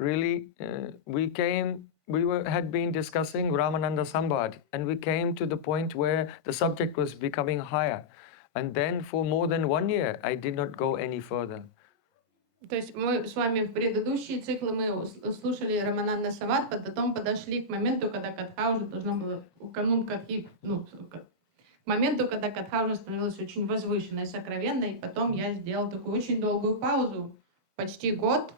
really, had been discussing Rāmānanda Saṁvāda, and we came to the point where the subject was becoming higher. And then for more than 1 year, I did not go any further. То есть мы с вами в предыдущие циклы мы слушали Рамананда Самвад, потом подошли к моменту, когда катха уже должна была, канун катхи, к моменту, когда катха уже становилась очень возвышенной, сокровенной, и потом я сделал такую очень долгую паузу, почти год,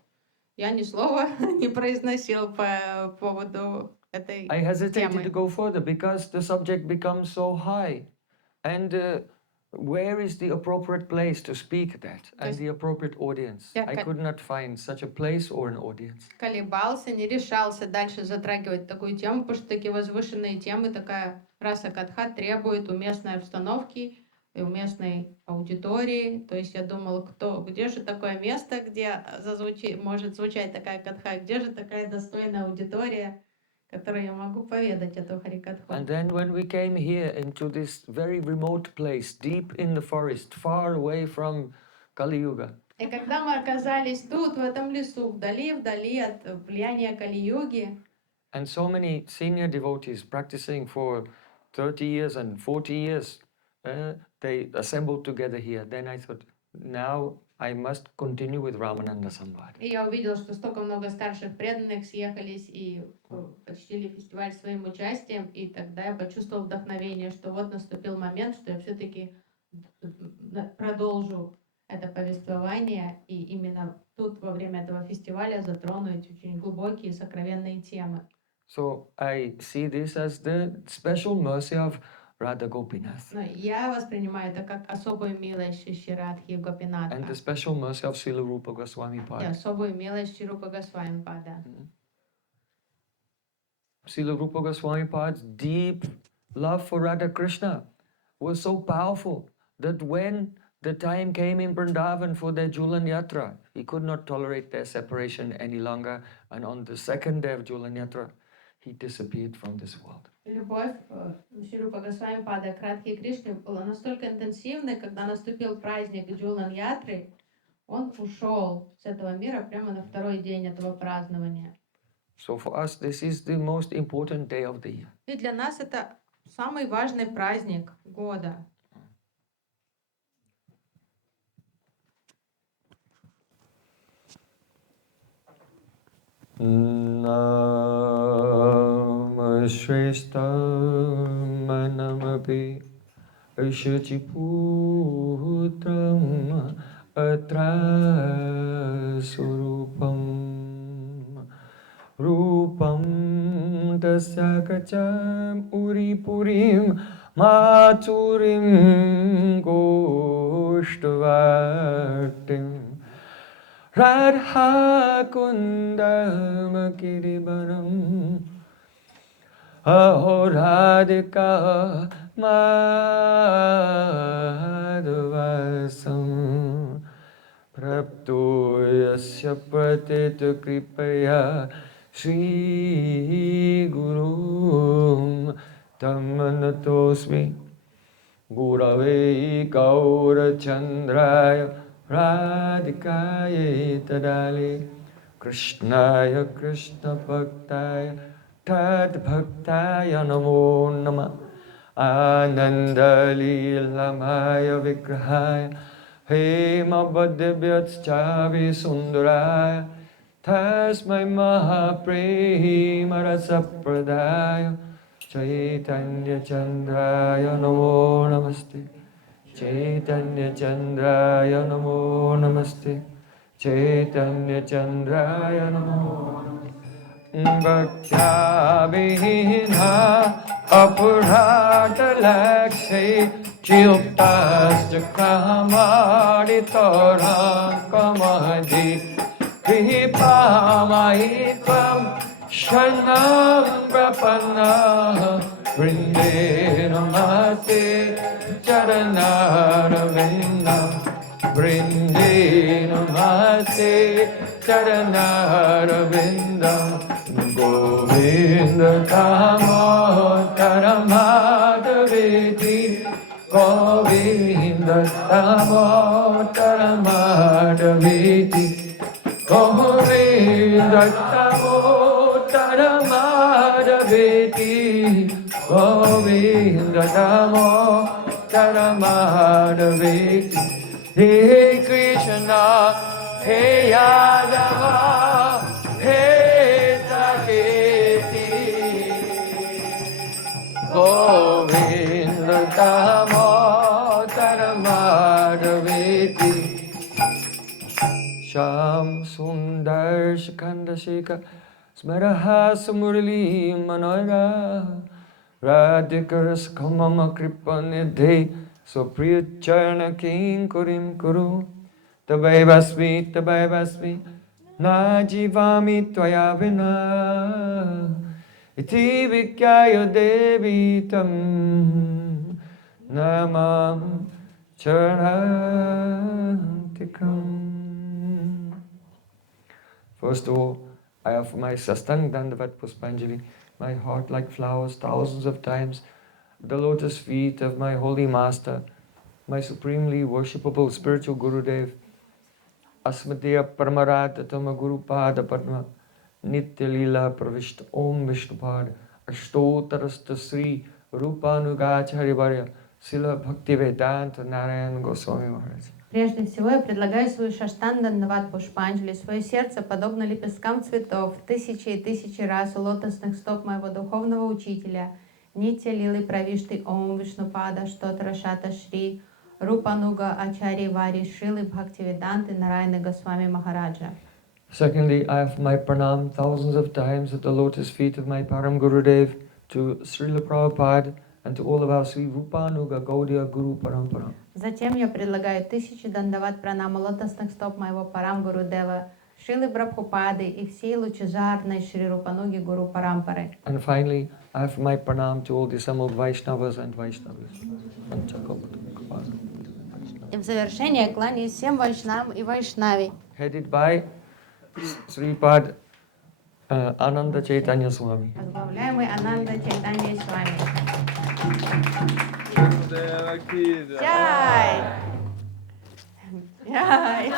я ни слова не произносил по поводу этой I hesitated темы. to go further because the subject becomes so high. And where is the appropriate place to speak that and the appropriate audience? I could not find such a place or an audience. Колебался, не решался дальше затрагивать такую тему, потому что такие возвышенные темы, такая раса катха требует уместной обстановки и уместной аудитории. То есть я думала, где же такое место, где может звучать такая катха, где же такая достойная аудитория, которой я могу поведать эту харикатху. And then when we came here into this very remote place, deep in the forest, far away from Kali Yuga. И когда мы оказались тут, в этом лесу, вдали от влияния Кали-юги, and so many senior devotees practicing for 30 years and 40 years, they assembled together here. Then I thought, now I must continue with Rāmānanda Saṁvāda. И я увидела, что столько много старших преданных съехались и почтили фестиваль своим участием, и тогда я почувствовала вдохновение, что вот наступил момент, что я все-таки продолжу это повествование, и именно тут во время этого фестиваля затрону эти очень глубокие сокровенные темы. So I see this as the special mercy of Radha Gopinath. Но я воспринимаю это как особую милость Шри Радхи Гопинатха. And the special mercy of Śrīla Rūpa Gosvāmī. И особую милость Śrī Rūpa Gosvāmī. Śrīla Rūpa Gosvāmī's deep love for Rādhā and Kṛṣṇa was so powerful that when the time came in Vṛndāvana for their Jhulan-yātrā, he could not tolerate their separation any longer, and on the second day of Jhulan-yātrā, he disappeared from this world. Любовь Śrī Rūpa Gosvāmī к Радхе и Кришне была настолько интенсивной, когда наступил праздник Джулан-ятры, он ушел с этого мира прямо на второй день этого празднования. So for us, this is the most important day of the year. И для нас это самый важный праздник года. Nama Shrestha Manamapi Shachiputram Atra Surupam Rupam Tasakacham Uripurim Maturim Goshtavatim Rādhā Kundam Kiribaram Ahoradhika Madhvasam Prapto Yasya Pratita Kripaya Shri Gurum Tammanatosmi Gurave Gaura Chandraya Radhikaya Tadali Krishnaya Krishna Bhaktaya Tad Bhaktaya Namo Nama Ananda Leelamaya Vigrahaya Hema Bhadyabhyat-chavi Sundaraya Tasmai Mahaprema Rasa-pradaya Chaitanya Chandraya Namo Namaste Chaitanya Chandraya Namo Namaste Chaitanya Chandraya Namo Bhaktya Vihina Apurata Lakshe Chiltasya Kamadi Tora Kamadi Kripamaitvam Shanam Prapana Vrinde Namaste Charanaravinda Vrinde Namaste Charanaravinda Govinda Tamotaramādaviti Govinda Tamotaramādaviti Govinda Madhaveti Govinda Damodara Madhaveti He Krishna He Yadava He Saketi Govinda Damodara Madhaveti Sham Sundar Shikanda Shekha Smaraha Samurli Manoira Radhikaras Kamama Kripa Nidhe Supriya Charna King Kurim Kuru Tabai Basmi Na Jivami Tvaya Vina Iti Vikyaya Devi Tam Namam Charantikam. First of all, I offer my sastang dandavat puspanjali, my heart like flowers thousands of times, the lotus feet of my holy master, my supremely worshipable spiritual Gurudev, Asmadaya Paramarata Guru Pada Padma, Nitya Lila Pravishta Om Vishnupad, Ashtotarasta Śrī Rūpa Gosvāmī, Sila Bhakti Vedanta Narayana Gosvāmī Maharaj. Прежде всего, я предлагаю свою шаштанданават пушпанджали, свое сердце, подобно лепесткам цветов, тысячи и тысячи раз у лотосных стоп моего духовного учителя, Нитья Лилы Правишты Ом Вишнупада, Штотара Шата Шри, Рупануга Ачари Вари, Шрилы Бхактивиданты Нараяны Госвами Махараджа. Secondly, I have my pranam thousands of times at the lotus feet of my Param Gurudev, to Śrīla Prabhupada, and to all of our Sri Rupanuga Gaudiya Guru Parampara. Затем я предлагаю тысячи дандават пранам лотосных стоп моего Парам Гурудева, Шрилы Прабхупады и всей лучезарной Шри Рупануги Гуру Парампары. And finally, I have my pranam to all the assembled Vaishnavas and Vaishnavas. И в завершение кланяюсь всем вайшнавам и вайшнави. Headed by Sripad Ananda Chaitanya Swami. Возглавляемый Ананда Чайтанья Свами. Jai! Jai!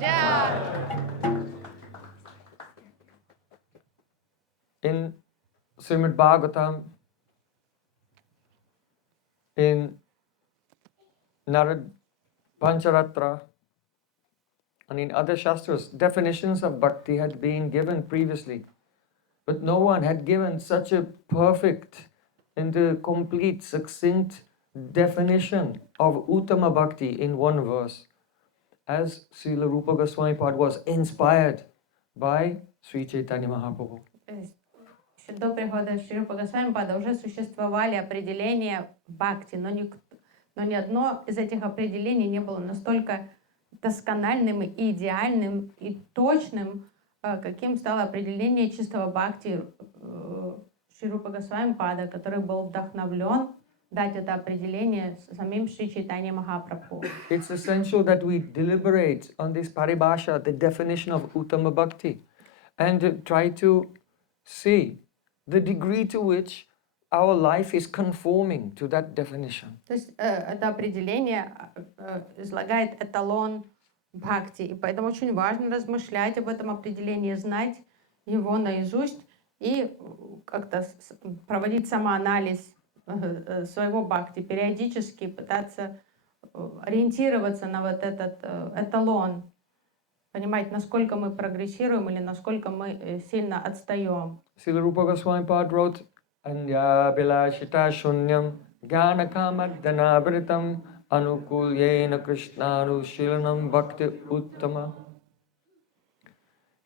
Jai! In Srimad Bhagavatam, in Narad Pancharatra, and in other shastras, definitions of bhakti had been given previously, but no one had given such a perfect and a complete, succinct definition of Uttama-bhakti in one verse, as Śrīla Rūpa Gosvāmī was inspired by Sri Chaitanya Mahaprabhu. Еще до прихода Шри Рупа Госвами уже существовали определения бхакти, но ни одно из этих определений не было настолько доскональным и идеальным и точным, каким стало определение чистого бхакти Шри Рупа Госвами, который был вдохновлен дать это определение самим Шри Чайтанья Махапрабху. It's essential that we deliberate on this paribhasha, the definition of Uttama-bhakti, and try to see the degree to which our life is conforming to that definition. То есть это определение излагает эталон бхакти, и поэтому очень важно размышлять об этом определении, знать его наизусть и как-то проводить самоанализ своего бхакти, периодически пытаться ориентироваться на вот этот эталон, понимать, насколько мы прогрессируем или насколько мы сильно отстаем. Śrīla Rūpa Gosvāmī wrote, Anyābhilāṣitā-śūnyam jnana-kamadhanāvritam Anukulena Kṛṣṇa Anuśīlanam bhakti uttama.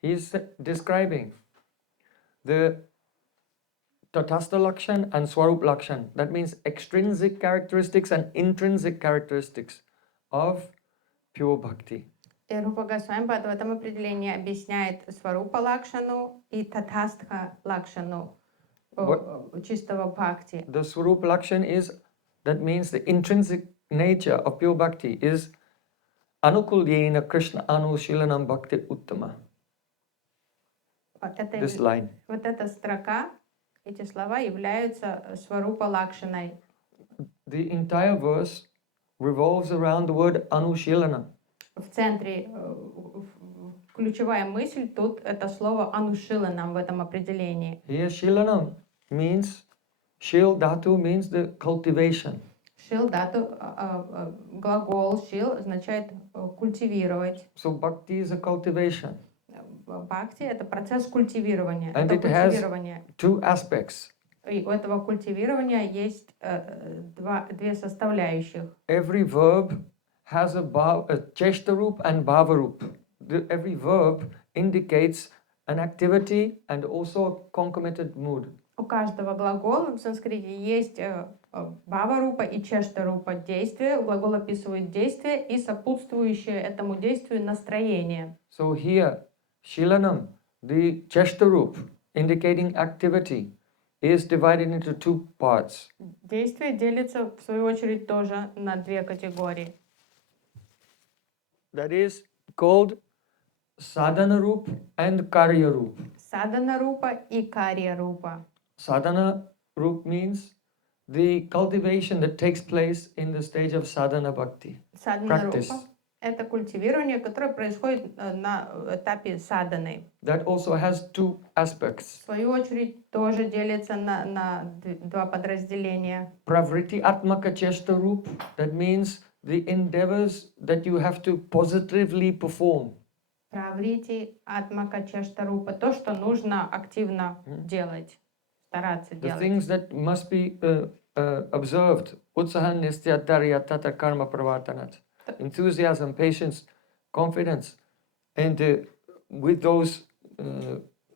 He is describing the Tatastha Lakshan and Swarup Lakshan. That means extrinsic characteristics and intrinsic characteristics of pure bhakti. И Рупа Госвами в этом определении объясняет Сварупа Лакшану и Татастха Лакшану чистого бхакти. The Swarup Lakshan is, that means the intrinsic nature of pure bhakti is Anukulena Kṛṣṇa Anuśīlanam bhakti uttama. This line. Вот эта строка, Эти слова являются сварупа лакшаной. The entire verse revolves around the word Anuśīlanam. В центре ключевая мысль тут это слово Anuśīlanam в этом определении. Here Shīlanam means, Shil Dhatu means the cultivation. Шил дату, глагол шил означает культивировать. So bhakti is a cultivation. Бхакти это процесс культивирования. And Это it has культивирование. two aspects. И у этого культивирования есть две составляющих. Every verb has a cheshtarup and bhavarup. Every verb indicates an activity and also a concomitant mood. У каждого глагола в санскрите есть бхава-рупа и чешта-рупа действие. Глагол описывает действие и сопутствующее этому действию настроение. So here, Shīlanam, the cheshtarup, indicating activity, is divided into two parts. Действие делится, в свою очередь, тоже на две категории. That is called sadhana-rup and karya-rup. Садана-рупа и карья-рупа. Sadhana-rup means the cultivation that takes place in the stage of sadhana-bhakti. Садана-рупа — это культивирование, которое происходит на этапе саданы. That also has two aspects. В свою очередь, тоже делится на два подразделения. Pravritti atmaka cheshtarup, that means the endeavors that you have to positively perform. Праврити, атмака, чешта-рупа — то, что нужно активно делать, стараться The делать. things that must be observed. Utsahan nistyatarya tata karma pravartanat. Enthusiasm, patience, confidence. And with those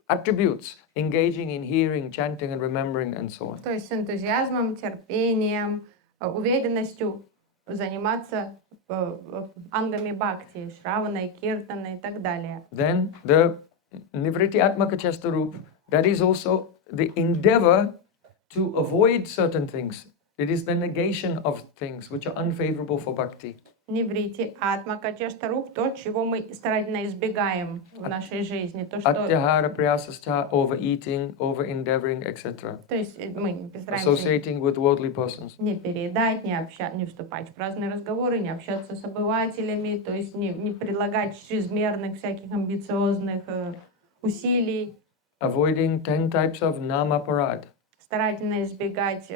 attributes, engaging in hearing, chanting and remembering and so on. То есть с энтузиазмом, терпением, уверенностью заниматься ангами бхакти, шраваной, киртаной и так далее. Then the nivritti atmaka chestarup, that is also the endeavor to avoid certain things. It is the negation of things which are unfavorable for bhakti. Ниврити, атмака, чешта-руп — то, чего мы старательно избегаем в нашей жизни. То, что... Atyahara prayasascha, overeating, over-endeavoring, etc. То есть мы стараемся Associating with worldly persons. не переедать, не вступать в праздные разговоры, не общаться с обывателями, то есть не предлагать чрезмерных всяких амбициозных усилий. Avoiding 10 types of namaparad. Старательно избегать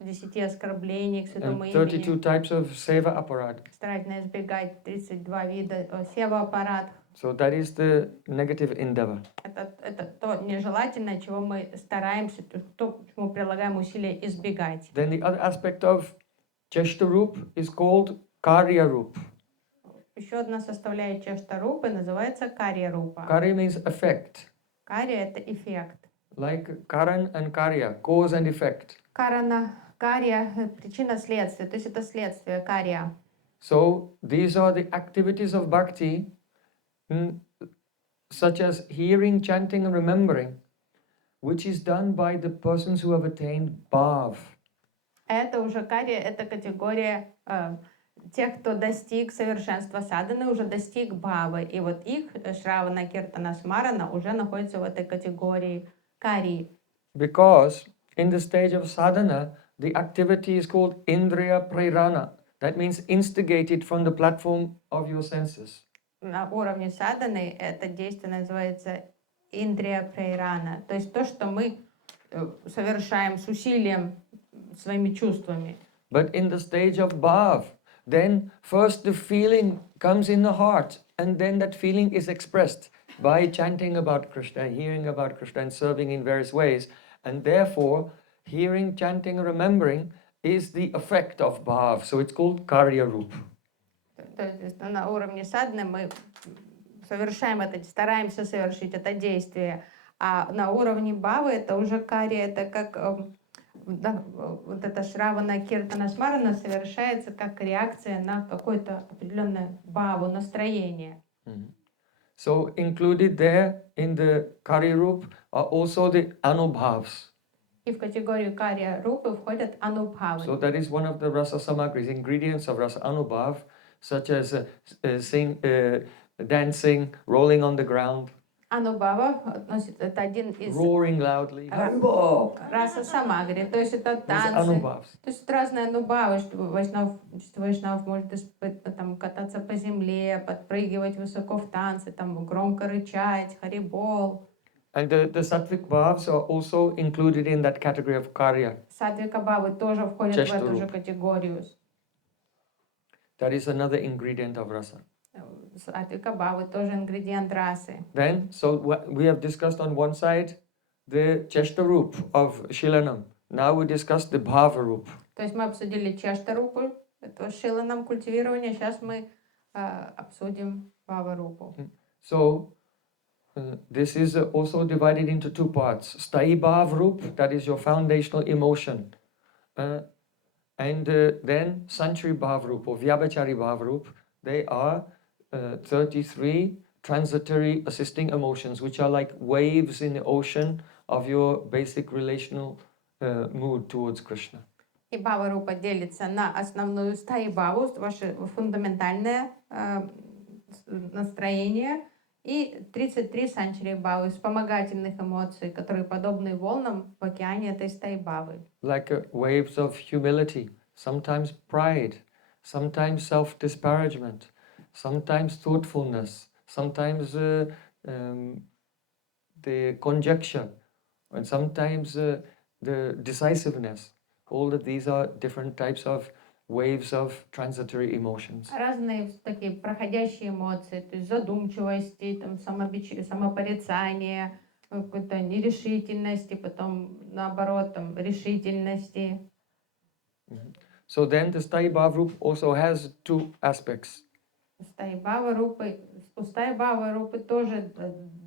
10 оскорблений к святому And имени. 32 types of seva aparad. Старательно избегать 32 вида сева-аппарат. So that is the negative endeavor. Это то нежелательное, чего мы стараемся, то, чему прилагаем усилия избегать. Then the other aspect of cheshtarup is called karya-rup. Еще одна составляющая чешта-рупы называется карья-рупа. Karya means effect. Карья — это эффект. Like karan and karya, cause and effect. Карана, карья, причина следствия, то есть это следствие, карья. So these are the activities of bhakti, such as hearing, chanting and remembering, which is done by the persons who have attained bhav. Это уже карья, это категория тех, кто достиг совершенства садханы, уже достиг бхавы. И вот их, шравана, киртана, смарана, уже находятся в этой категории карьи. Because in the stage of sadhana, the activity is called indriya prerana. That means instigated from the platform of your senses. На уровне садханы это действие называется индрия прейрана. То есть то, что мы совершаем с усилием своими чувствами. But in the stage of bhav, then first the feeling comes in the heart, and then that feeling is expressed by chanting about Krishna, hearing about Krishna, and serving in various ways. And therefore, hearing, chanting, remembering is the effect of bhav. So it's called karya-rup. То есть на уровне садханы мы совершаем это, стараемся совершить это действие. А на уровне бхавы это уже карья, это как вот эта шравана, киртана, смарана совершается как реакция на какое-то определенное бхаву, настроение. So included there in the karya-rup are also the anubhavs. И в категорию карья-рупы входят анубхавы. So that is one of the rasa samagris, ingredients of rasa anubhav, such as dancing, rolling on the ground. Анубава относится, это один из roaring loudly. раса самагри, то есть это These танцы. anubhavs. То есть разные анубавы, что вайшнав может там кататься по земле, подпрыгивать высоко в танце, там громко рычать, харибол. And the sattvic bhavs are also included in that category of karya. Сатвика бавы тоже входят в эту же Чаштарупа. категорию. That is another ingredient of rasa. Сатвика бавы тоже ингредиент расы. Then, so we have discussed on one side the Cheshtarup of Shilanam. Now we discuss the Bhavarup. То есть мы обсудили чаштарупу, это шиланам культивирование, сейчас мы обсудим баварупу. So, this is also divided into two parts. Sthayi Bhavrup, that is your foundational emotion. And then Sanchari Bhavrup or Vyabhachari Bhavrup, they are 33 transitory assisting emotions, which are like waves in the ocean of your basic relational mood towards Krishna. И бава-рупа делится на основную стаи баву, ваше фундаментальное настроение, и 33 санчари бавы, вспомогательных эмоций, которые подобны волнам в океане этой стаи бавы. Like waves of humility, sometimes pride, sometimes self-disparagement, sometimes thoughtfulness, sometimes the conjecture, and sometimes the decisiveness. All of these are different types of waves of transitory emotions. Разные такие проходящие эмоции, то есть задумчивости, там, самопорицание, какой-то нерешительности, потом наоборот там, решительности. So then the Sthayi Bhavrup also has two aspects. У стаи бава-рупы тоже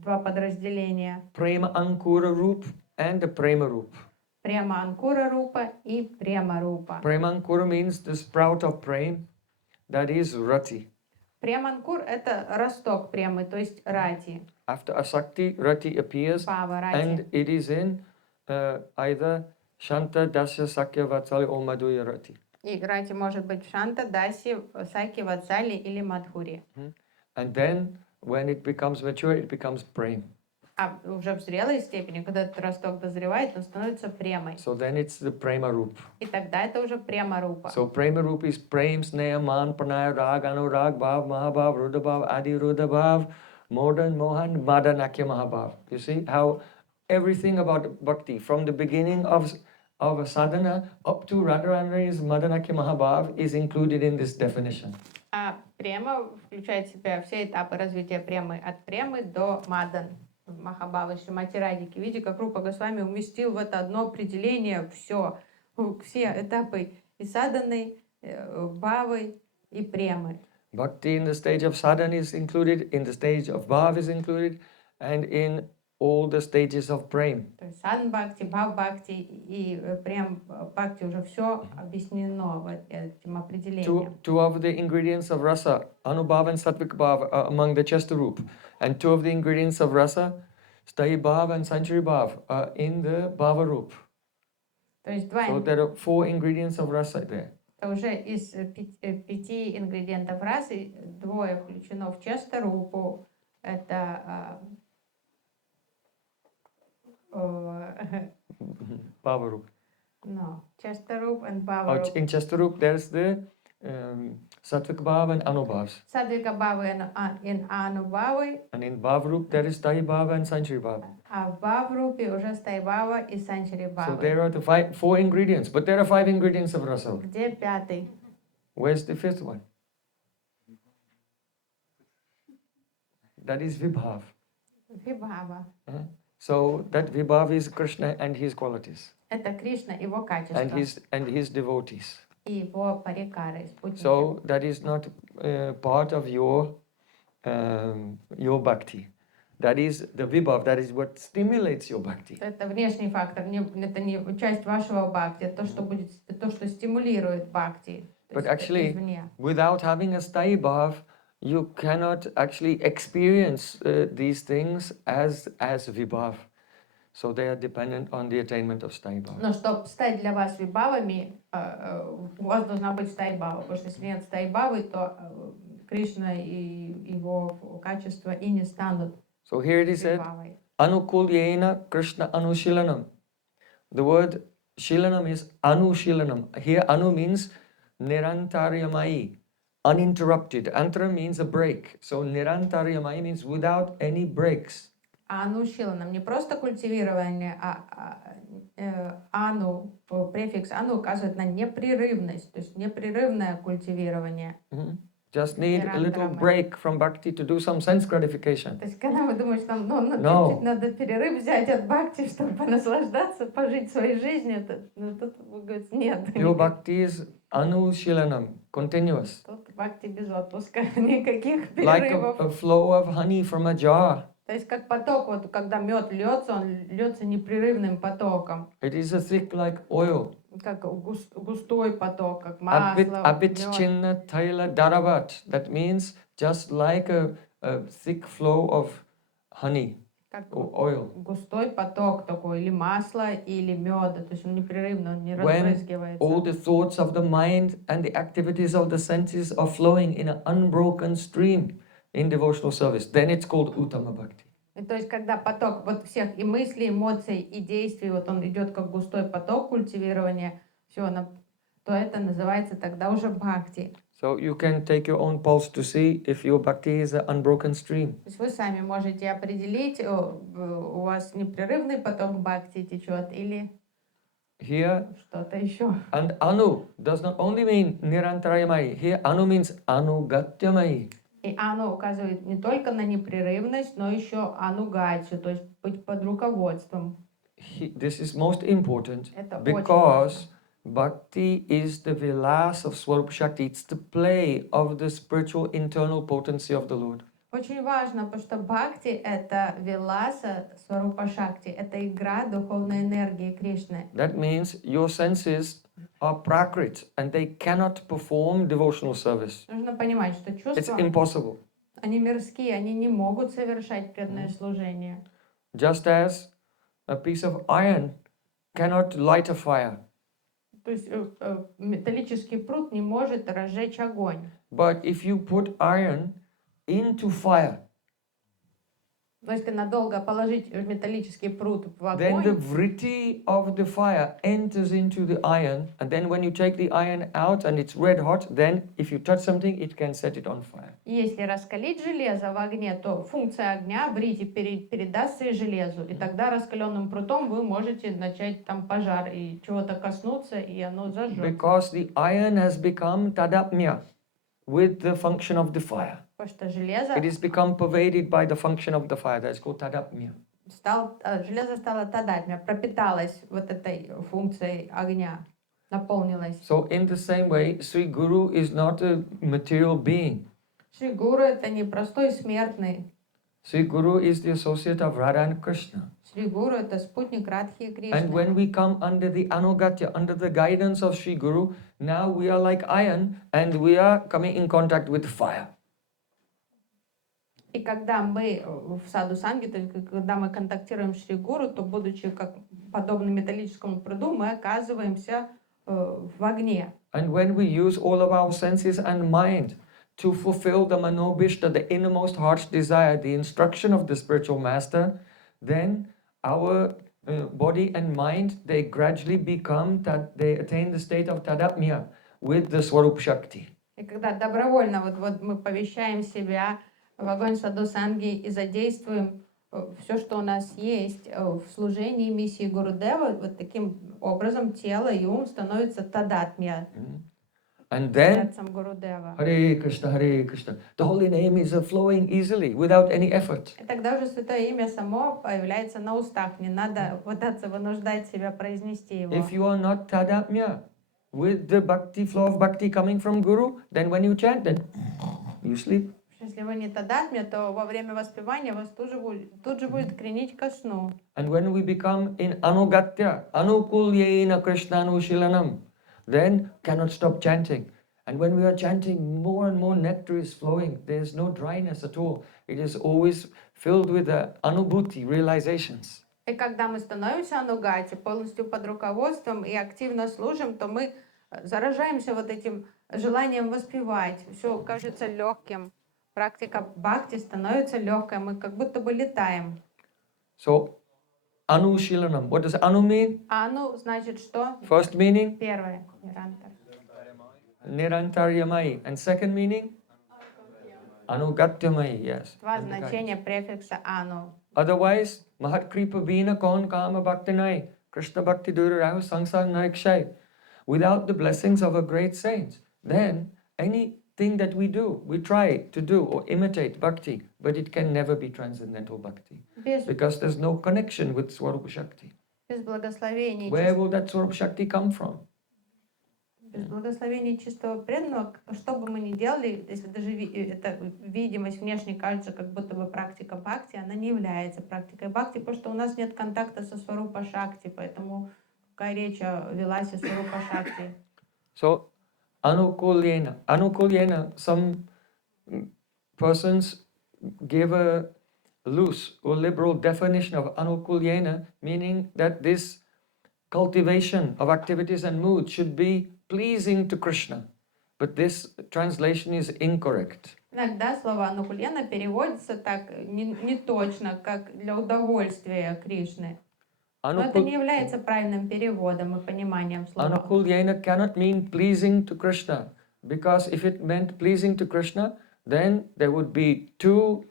два подразделения. Prema Ankura Rup and the Prema Rup. Према Анкура Рупа и Према Рупа. Prema Ankura means the sprout of Prem, that is Rati. Према Анкур это росток премы, то есть рати. After Asakti, Rati appears, Пава рати. and it is in either Shanta, Dasya, Sakya, Vatsalya or Madhurya Rati. И рати может быть в Шанта, Даси, Саки, Ватсали или Мадхури. And then when it becomes mature, it becomes Prem. А уже в зрелой степени, когда этот росток дозревает, он становится премой. So then it's the Prema Rup. И тогда это уже Према Рупа. So Prema Rup is Prem, Sneha, Man, Pranaya, Rag, Anurag, Bhav, Mahabhav, Rudabhav, Adi Rudabhav, Modan, Mohan, Madanakya Mahabhav. You see how everything about bhakti, from the beginning of a sadhana up to Radharani's Madanakya Mahabhav is included in this definition. А према включает в себя все этапы развития премы, от премы до мадан. Махабхавы, Шримати Радики. Видите, как Рупа Госвами уместил в это одно определение все этапы и саданы, бхавы и премы. Bhakti in the stage of sadhana is included, in the stage of bhav is included, and in all the stages of prem. То есть сан-бхакти, бхав-бхакти и прем-бхакти уже все объяснено этим определением. Two of the ingredients of rasa, anubhav and sattvic bhav, are among the Cheshtarup. And two of the ingredients of rasa, Sthayi Bhav and Sanchari Bhav, are in the Bhavarup. То есть So there are 4 ingredients of rasa there. Это уже из 5 ингредиентов расы 2 включено в Честарупу. Это Bhavarup. no, Chestarup and Bhavarup. In Chestarup there's the Sattvic Bhav and Anubhavs. Satvika Bhava and Anubhavы. And in Bhavarup there is Sthayi Bhav and Sanchari Bhav. А в Бхаврупе уже Стаи Бхава и Санчари So Бхава. there are the 4 ingredients, but there are 5 ingredients of rasa. Где 5-й? Where's the 5th one? That is Vibhav. Вибхава. So that Vibhav is Krishna and his qualities. Это Кришна, его качество. And his devotees. И его парикары, спутники. So that is not part of your bhakti. That is the vibhav, that is what stimulates your bhakti. Это внешний фактор, это не часть вашего бхакти, это то, что стимулирует бхакти. But actually, without having a sthayi bhav, you cannot actually experience these things as vibhav. So they are dependent on the attainment of sthayi bhav. Но чтобы стать для вас вибхавами, у вас должна быть стаи бхава, потому что если нет стаи бхавы, то Кришна и его качества и не станут. So here it is said, tirobhavai. Anukulena Kṛṣṇa Anuśīlanam. The word Śīlanam is Anuśīlanam. Here Anu means Nirantaryamai, uninterrupted. Antara means a break. So Nirantaryamai means without any breaks. Anuśīlanam не просто культивирование, ану, префикс ану указывает на непрерывность, то есть непрерывное культивирование. Just need a little break from bhakti to do some sense gratification. То есть когда мы думаем, что нам чуть-чуть надо перерыв взять от бхакти, чтобы наслаждаться, пожить своей жизнью, тут говорится, нет. Pure bhakti is Anuśīlanam, continuous. Тут бхакти без отпуска, никаких Like перерывов. a flow of honey from a jar. То есть как поток, вот когда мед льется, он льется непрерывным потоком. It is a thick like oil. Как густой поток, как масло, мед. Abhichinna taila daravat. That means just like a thick flow of honey or oil. Густой поток такой, или масло, или меда, то есть он непрерывно, он не When разбрызгивается. all the thoughts of the mind and the activities of the senses are flowing in an unbroken stream in devotional service, then it's called Uttama-bhakti. То есть когда поток вот всех и мыслей, эмоций, и действий, вот он идет как густой поток культивирования, все, то это называется тогда уже бхакти. So you can take your own pulse to see if your bhakti is an unbroken stream. То есть вы сами можете определить, у вас непрерывный поток бхакти течет или Here, что-то еще. and Anu does not only mean Nirantarayamai. Here Anu means Anugatyamai. И ану указывает не только на непрерывность, но еще анугатию, то есть быть под руководством. This is most important Это because bhakti is the vilas of Swarupa Shakti. It's the play of the spiritual internal potency of the Lord. Очень важно, потому что бхакти — это виласа сварупа шакти, это игра духовной энергии Кришны. That means your senses are prakrit and they cannot perform devotional service. Нужно понимать, что It's чувства, impossible. они мирские, они не могут совершать преданное служение. Just as a piece of iron cannot light a fire. То есть металлический пруд не может разжечь огонь. But if you put iron into fire, Но если надолго положить металлический пруд в then the огонь, vritti of the fire enters into the iron, and then when you take the iron out and it's red hot, then if you touch something, it can set it on fire. если раскалить железо в огне, то функция огня в рите передастся и железу. И тогда раскаленным прутом вы можете начать там пожар и чего-то коснуться, и оно зажжется. Because the iron has become tadapnya with the function of the fire. Потому что железо It has become pervaded by the function of the fire. That's called tadapnya. железо стало тадатьмя, пропиталось вот этой функцией огня, наполнилось. So in the same way, Sri Guru is not a material being. Шри Гуру — это не простой смертный. Sri Guru is the associate of Rādhā and Kṛṣṇa. Шри Гуру — это спутник Радхи и Кришны. And when we come under the Anugatya, under the guidance of Sri Guru, now we are like iron and we are coming in contact with fire. И когда мы в саду санги, то есть когда мы контактируем с Шри Гуру, то, будучи как подобно металлическому пруду, мы оказываемся в огне. And when we use all of our senses and mind to fulfill the manobhishta, the innermost heart's desire, the instruction of the spiritual master, then our body and mind, they gradually become, they attain the state of tadapnya with the Swarup Shakti. И когда добровольно вот мы повещаем себя в огонь саду санги и задействуем все, что у нас есть в служении миссии Гурудева, вот таким образом тело и ум становятся тадатмья, And then, сердцем Гурудева. Hare Krishna, Hare Krishna, the holy name is flowing easily, without any effort. И тогда уже святое имя само появляется на устах, не надо пытаться вынуждать себя произнести его. If you are not tadapnya, with the bhakti flow of bhakti coming from Guru, then when you chant, then you sleep. Если вы не тадатмья, то во время воспевания вас тут же будет кренить ко сну. And when we become in anugatya, Anukulena Kṛṣṇa Anuśīlanam, then cannot stop chanting. And when we are chanting, more and more nectar is flowing. There's no dryness at all. It is always filled with anubhuti, realizations. И когда мы становимся анугати, полностью под руководством и активно служим, то мы заражаемся вот этим желанием воспевать. Все кажется легким, Практика бхакти становится легкой, мы как будто бы летаем. So, Anuśīlanam. What does Anu mean? Ану значит что? First meaning? Первое. Нирантар. Nirantaryamai. And second meaning? Anugatyamai, yes. Два значения префикса ану. Otherwise, Mahat Kripa Vina Kon Kama Bhaktinai, Krishna Bhakti Durarahu Sangsang Naikshay. Without the blessings of a great saint, then anything that we do, we try to do or imitate bhakti, but it can never be transcendental bhakti. Because there's no connection with Swarupa Shakti. Без благословений. Where will that Swarupa Shakti come from? Без благословения чистого преданного, что бы мы ни делали, если даже эта видимость внешне кажется, как будто бы практика бхакти, она не является практикой бхакти, потому что у нас нет контакта со Сварупа Шакти, поэтому какая речь о Виласе Сварупа Шакти. So, Anukulena. Anukulena, some persons give a loose or liberal definition of Anukulena, meaning that this cultivation of activities and moods should be pleasing to Krishna. But this translation is incorrect. Иногда слово Анукулена переводится так не точно, как для удовольствия Кришны. Но это не является правильным переводом и пониманием слова. Anukulena cannot mean pleasing to Krishna, because if it meant pleasing to Krishna, then there would be two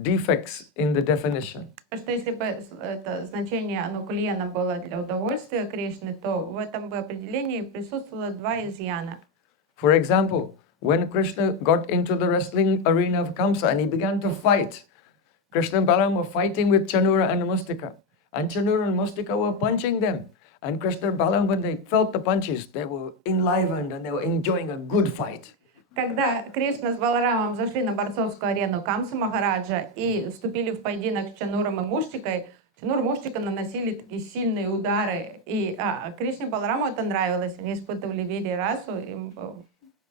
defects in the definition. Что если бы это значение Анукулена было для удовольствия Кришны, то в этом бы определении присутствовало два изъяна. For example, when Krishna got into the wrestling arena of Kamsa and he began to fight, Krishna and Balaram were fighting with Chanura and Mustika. And Chanura and Mustika were punching them. And Krishna and Balaram, when they felt the punches, they were enlivened and they were enjoying a good fight. Когда Кришна с Баларамом зашли на борцовскую арену Камса Махараджа и вступили в поединок с Чануром и Муштикой, Чанур и Муштика наносили такие сильные удары. И Кришне и Балараму это нравилось. Они испытывали вери расу, им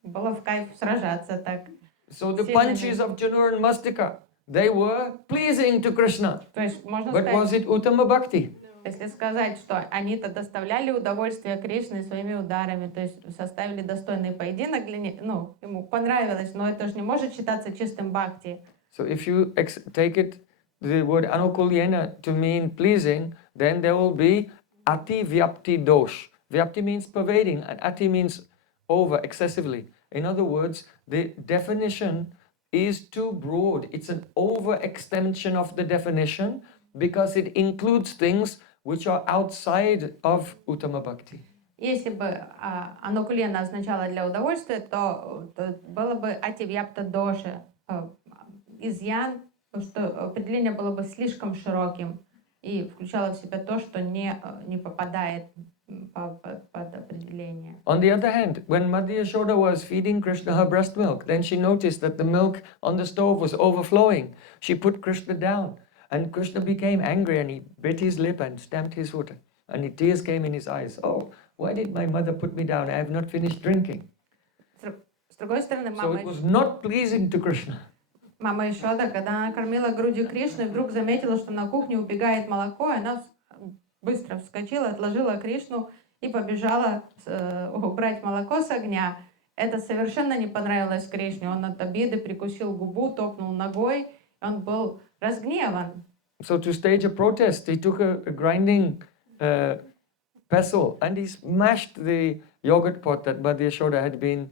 было в кайф сражаться так. So the punches of Chanura and Mustika, they were pleasing to Krishna. То есть, можно But was сказать, it Uttama-bhakti? если сказать, что они-то доставляли удовольствие Кришне своими ударами, то есть составили достойный поединок для них, ну, ему понравилось, но это же не может считаться чистым бхакти. So if you take it, the word Anukulena to mean pleasing, then there will be ati vyapti dosh. Vyapti means pervading and ati means over, excessively. In other words, the definition is too broad. It's an overextension of the definition because it includes things which are outside of Uttama-bhakti. Если бы Анукулена означало для удовольствия, то было бы ативьяпта доши, изъян, что определение было бы слишком широким и включало в себя то, что не попадает под определение. On the other hand, when Madhya Yashoda was feeding Krishna her breast milk, then she noticed that the milk on the stove was overflowing. She put Krishna down. And Krishna became angry and he bit his lip and stamped his foot. And the tears came in his eyes. Oh, why did my mother put me down? I have not finished drinking. С другой стороны, So it was not pleasing to Krishna. Мама Ишода, когда она кормила грудью Кришны, вдруг заметила, что на кухне убегает молоко, и она быстро вскочила, отложила Кришну и побежала убрать молоко с огня. Это совершенно не понравилось Кришне. Он от обиды прикусил губу, топнул ногой, и он был разгневан. So to stage a protest, he took a grinding pestle and he smashed the yogurt pot that Madhya Yashoda had been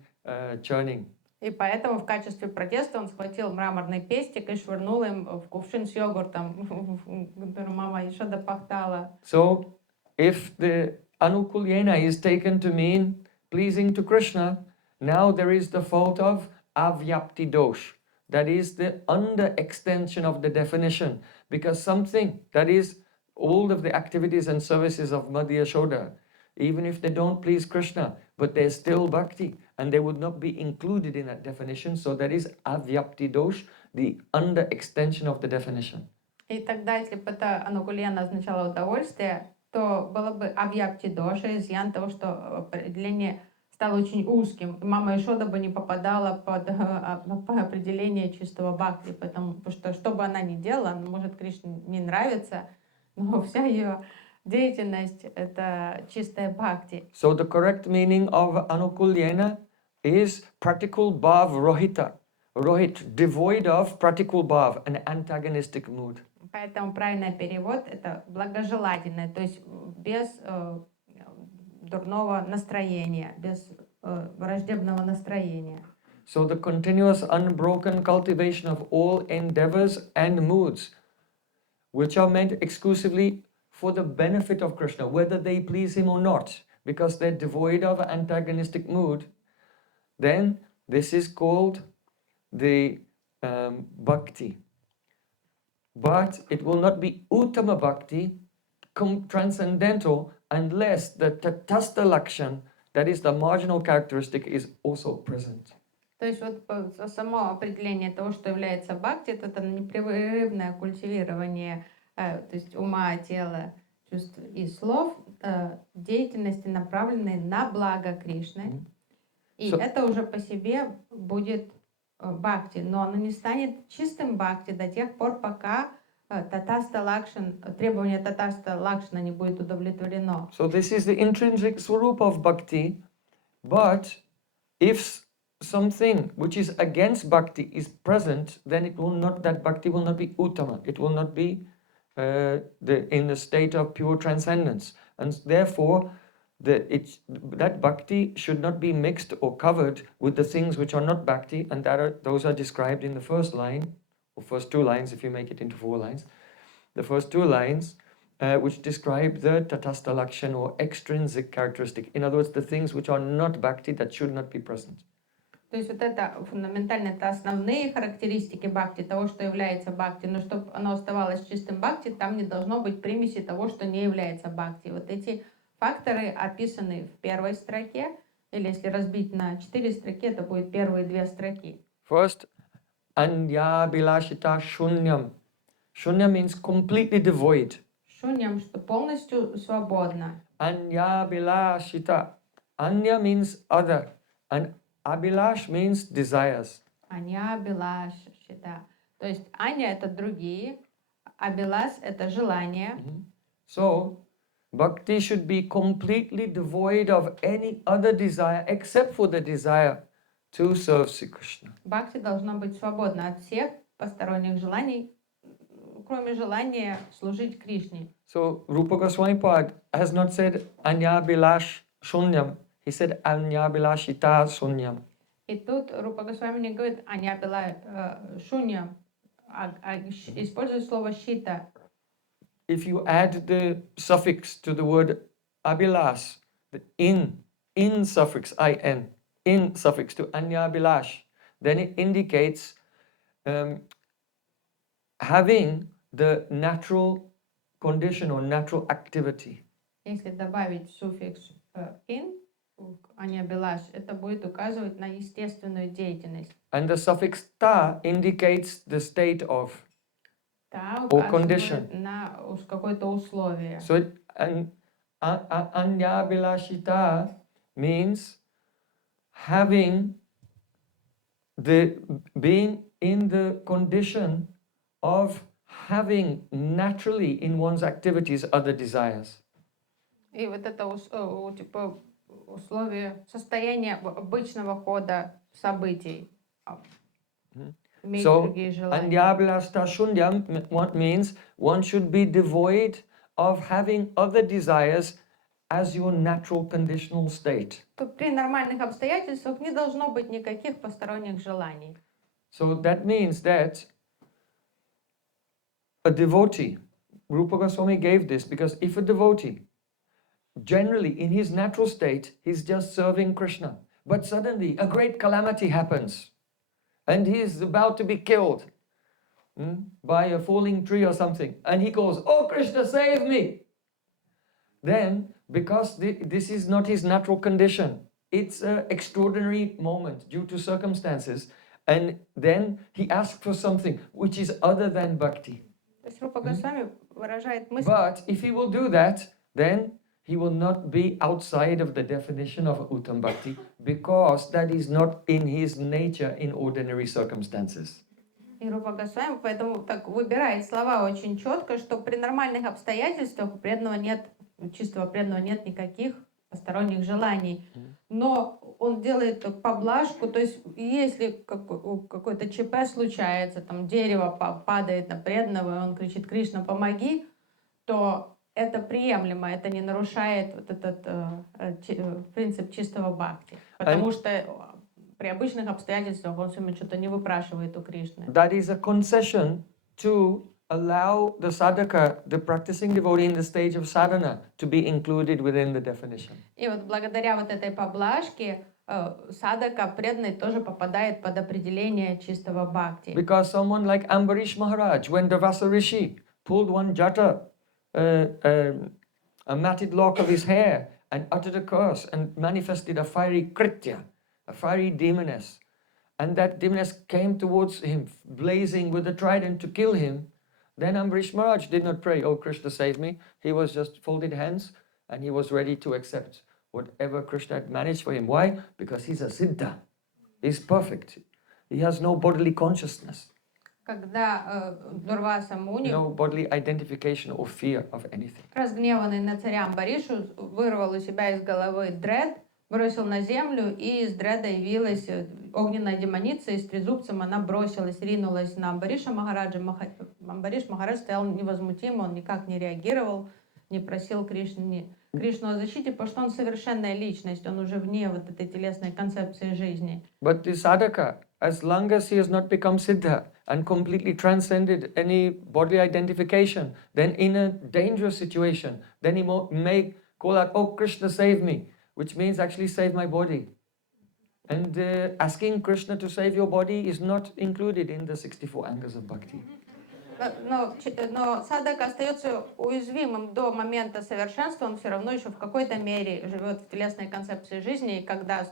churning. И поэтому в качестве протеста он схватил мраморный пестик и швырнул им в кувшин с йогуртом, который мама Ишода пахтала. So if the Anukulena is taken to mean pleasing to Krishna, now there is the fault of avyapti dosh. That is the under-extension of the definition. Because something that is all of the activities and services of Madhya Yashoda, even if they don't please Krishna, but they're still bhakti, and they would not be included in that definition. So that is avyapti dosh, the under-extension of the definition. И тогда, если бы это Анукулена означало удовольствие, то было бы авьяпти доша, изъян того, что определение стало очень узким. Мама Ишода бы не попадала под определение чистого бхакти, потому что бы она ни делала, может Кришне не нравится, но вся ее деятельность — это чистая бхакти. So the correct meaning of Anukulena is practical bhav rohita, Rohit, devoid of pratikul bhav, an antagonistic mood. Поэтому правильный перевод это благожелательное, то есть без дурного настроения, без враждебного настроения. So the continuous unbroken cultivation of all endeavors and moods, which are meant exclusively for the benefit of Krishna, whether they please him or not, because they're devoid of antagonistic mood, then this is called the bhakti. But it will not be Uttama-bhakti, transcendental, unless the tatastha lakshan, that is the marginal characteristic, is also present. То есть вот само определение того, что является бхакти, это непрерывное культивирование то есть ума, тела, чувств и слов, деятельности, направленной на благо Кришны. И это уже по себе будет бхакти, но оно не станет чистым бхакти до тех пор, пока татастха лакшан, требование татастха лакшана не будет удовлетворено. So this is the intrinsic swarupa of bhakti, but if something which is against bhakti is present, then it will not, that bhakti will not be uttama, it will not be in the state of pure transcendence, and therefore that bhakti should not be mixed or covered with the things which are not bhakti, and those are described in the first line, or first two lines if you make it into 4 lines. The first 2 lines which describe the tatastha lakshan or extrinsic characteristic. In other words, the things which are not bhakti that should not be present. То есть вот это фундаментально, это основные характеристики бхакти, того, что является бхакти, но чтобы оно оставалось чистым бхакти, там не должно быть примеси того, что не является бхакти. Вот эти факторы описаны в первой строке, или если разбить на 4 строки, это будет первые 2 строки. First, Anyābhilāṣitā-śūnyam. Śūnyam means completely devoid. Śūnyam, что полностью свободно. Anyābhilāṣitā. Anya means other, and Abhilash means desires. Anyābhilāṣitā. То есть Аня это другие, Абилас это желание. So, bhakti should be completely devoid of any other desire except for the desire to serve Sri Krishna. Бхакти должно быть свободно от всех посторонних желаний, кроме желания служить Кришне. So, Rūpa Gosvāmī has not said Anyābhilāṣitā-śūnyam. He said Anyābhilāṣitā-śūnyam. И тут Рупа Госвами не говорит Anyābhilāṣitā-śūnyam, а использует слово щита. If you add the suffix to the word abhilash, the in suffix, in suffix to Anyābhilāṣ, then it indicates having the natural condition or natural activity. Если добавить суффикс in, Anyābhilāṣ, это будет указывать на естественную деятельность. And the suffix ta indicates the state of or condition. На какое-то условие. So Anyābhilāṣitā means having being in the condition of having naturally in one's activities other desires. И вот это типа условие состояния обычного хода событий. So, Anyābhilāṣitā-śūnyam means one should be devoid of having other desires as your natural conditional state. При нормальных обстоятельствах не должно быть никаких посторонних желаний. So that means that a devotee, Rūpa Gosvāmī gave this because if a devotee, generally in his natural state, he's just serving Krishna, but suddenly a great calamity happens and he is about to be killed by a falling tree or something, and he goes, "Oh Krishna, save me!" Then, because this is not his natural condition, it's an extraordinary moment due to circumstances, and then he asks for something which is other than bhakti. But if he will do that, then he will not be outside of the definition of Uttama-bhakti, because that is not in his nature in ordinary circumstances. И Рупа Госвами поэтому так выбирает слова очень четко, что при нормальных обстоятельствах у чистого преданного нет никаких посторонних желаний. Но он делает поблажку, то есть если какой-то ЧП случается, там дерево падает на преданного, и он кричит: «Кришна, помоги», то это приемлемо, это не нарушает вот этот принцип чистого бхакти. Потому что при обычных обстоятельствах он все что-то не выпрашивает у Кришны. That is a concession to allow the sadhaka, the practicing devotee in the stage of sadhana, to be included within the definition. И вот благодаря вот этой поблажке садака преданный тоже попадает под определение чистого бхакти. Because someone like Ambarish Maharaj, when the Rasa Rishi pulled one jata, a matted lock of his hair, and uttered a curse and manifested a fiery kritya, a fiery demoness, and that demoness came towards him, blazing with a trident to kill him, then Ambarish Maharaj did not pray, "Oh Krishna, save me." He was just folded hands, and he was ready to accept whatever Krishna had managed for him. Why? Because he's a siddha. He's perfect. He has no bodily consciousness. Когда Дурваса Муни, No bodily identification or fear of anything. разгневанный на царя Амбаришу, вырвал у себя из головы дред, бросил на землю, и из дреда явилась огненная демоница, и с трезубцем она бросилась, ринулась на Амбариша Махараджа. Амбариш Махарадж стоял невозмутимо, он никак не реагировал, не просил Кришну о защите, потому что он совершенная личность, он уже вне вот этой телесной концепции жизни. But the sadhaka, as long as he has not become siddha and completely transcended any bodily identification, then in a dangerous situation, then he may call out, "Oh Krishna, save me," which means actually save my body. And asking Krishna to save your body is not included in the 64 angas of bhakti. Но садака остается уязвимым до момента совершенства, он все равно еще в какой-то мере живет в телесной концепции жизни, и когда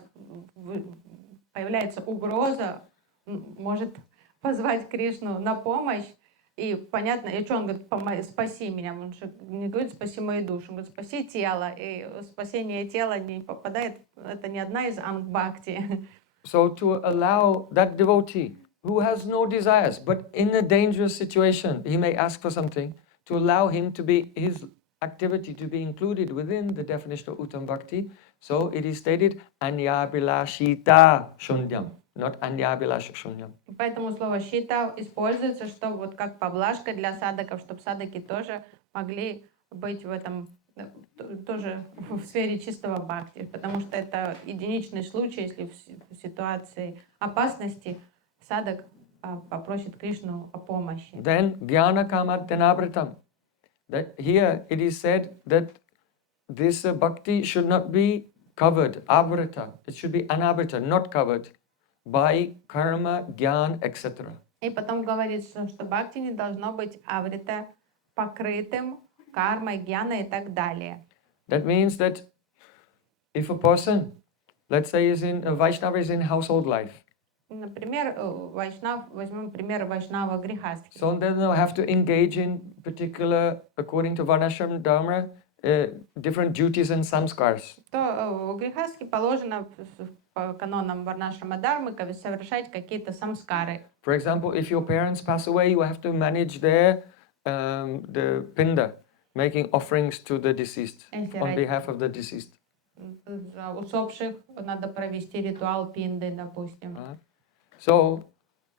появляется угроза, может позвать Кришну на помощь, и понятно, и что он говорит: «Спаси меня», он же не говорит «спаси мою душу», он говорит «спаси тело», и спасение тела не попадает, это не одна из анг-бхакти. So to allow that devotee who has no desires, but in a dangerous situation, he may ask for something, to allow him to be, his activity to be included within the definition of Uttama-bhakti. So it is stated Anyābhilāṣitā-śūnyam, not Anyābhilāṣitā-śūnyam. Поэтому слово «щита» используется, что вот как поблажка для садаков, чтобы садаки тоже могли быть в этом, тоже в сфере чистого бхакти, потому что это единичный случай, если в ситуации опасности садак попросит Кришну о помощи. Then jnana kamadyanavritam. That here it is said that this bhakti should not be covered, avrita. It should be anavrita, not covered by karma, jnana, etc. И потом говорится, что бхакти не должно быть аврита, покрытым кармой, гьяной и так далее. That means that if a person, let's say, Vaishnava is in household life. Например, возьмем пример Вайшнава грехастхи. So they don't have to engage in particular, according to Varnashram Dharma, different duties and samskars. То грехастхи положено по канонам Варнашрама Дharмы совершать какие-то самскары. For example, if your parents pass away, you have to manage the pinda, making offerings to the deceased on behalf of the deceased. За усопших надо провести ритуал пинды, допустим. So,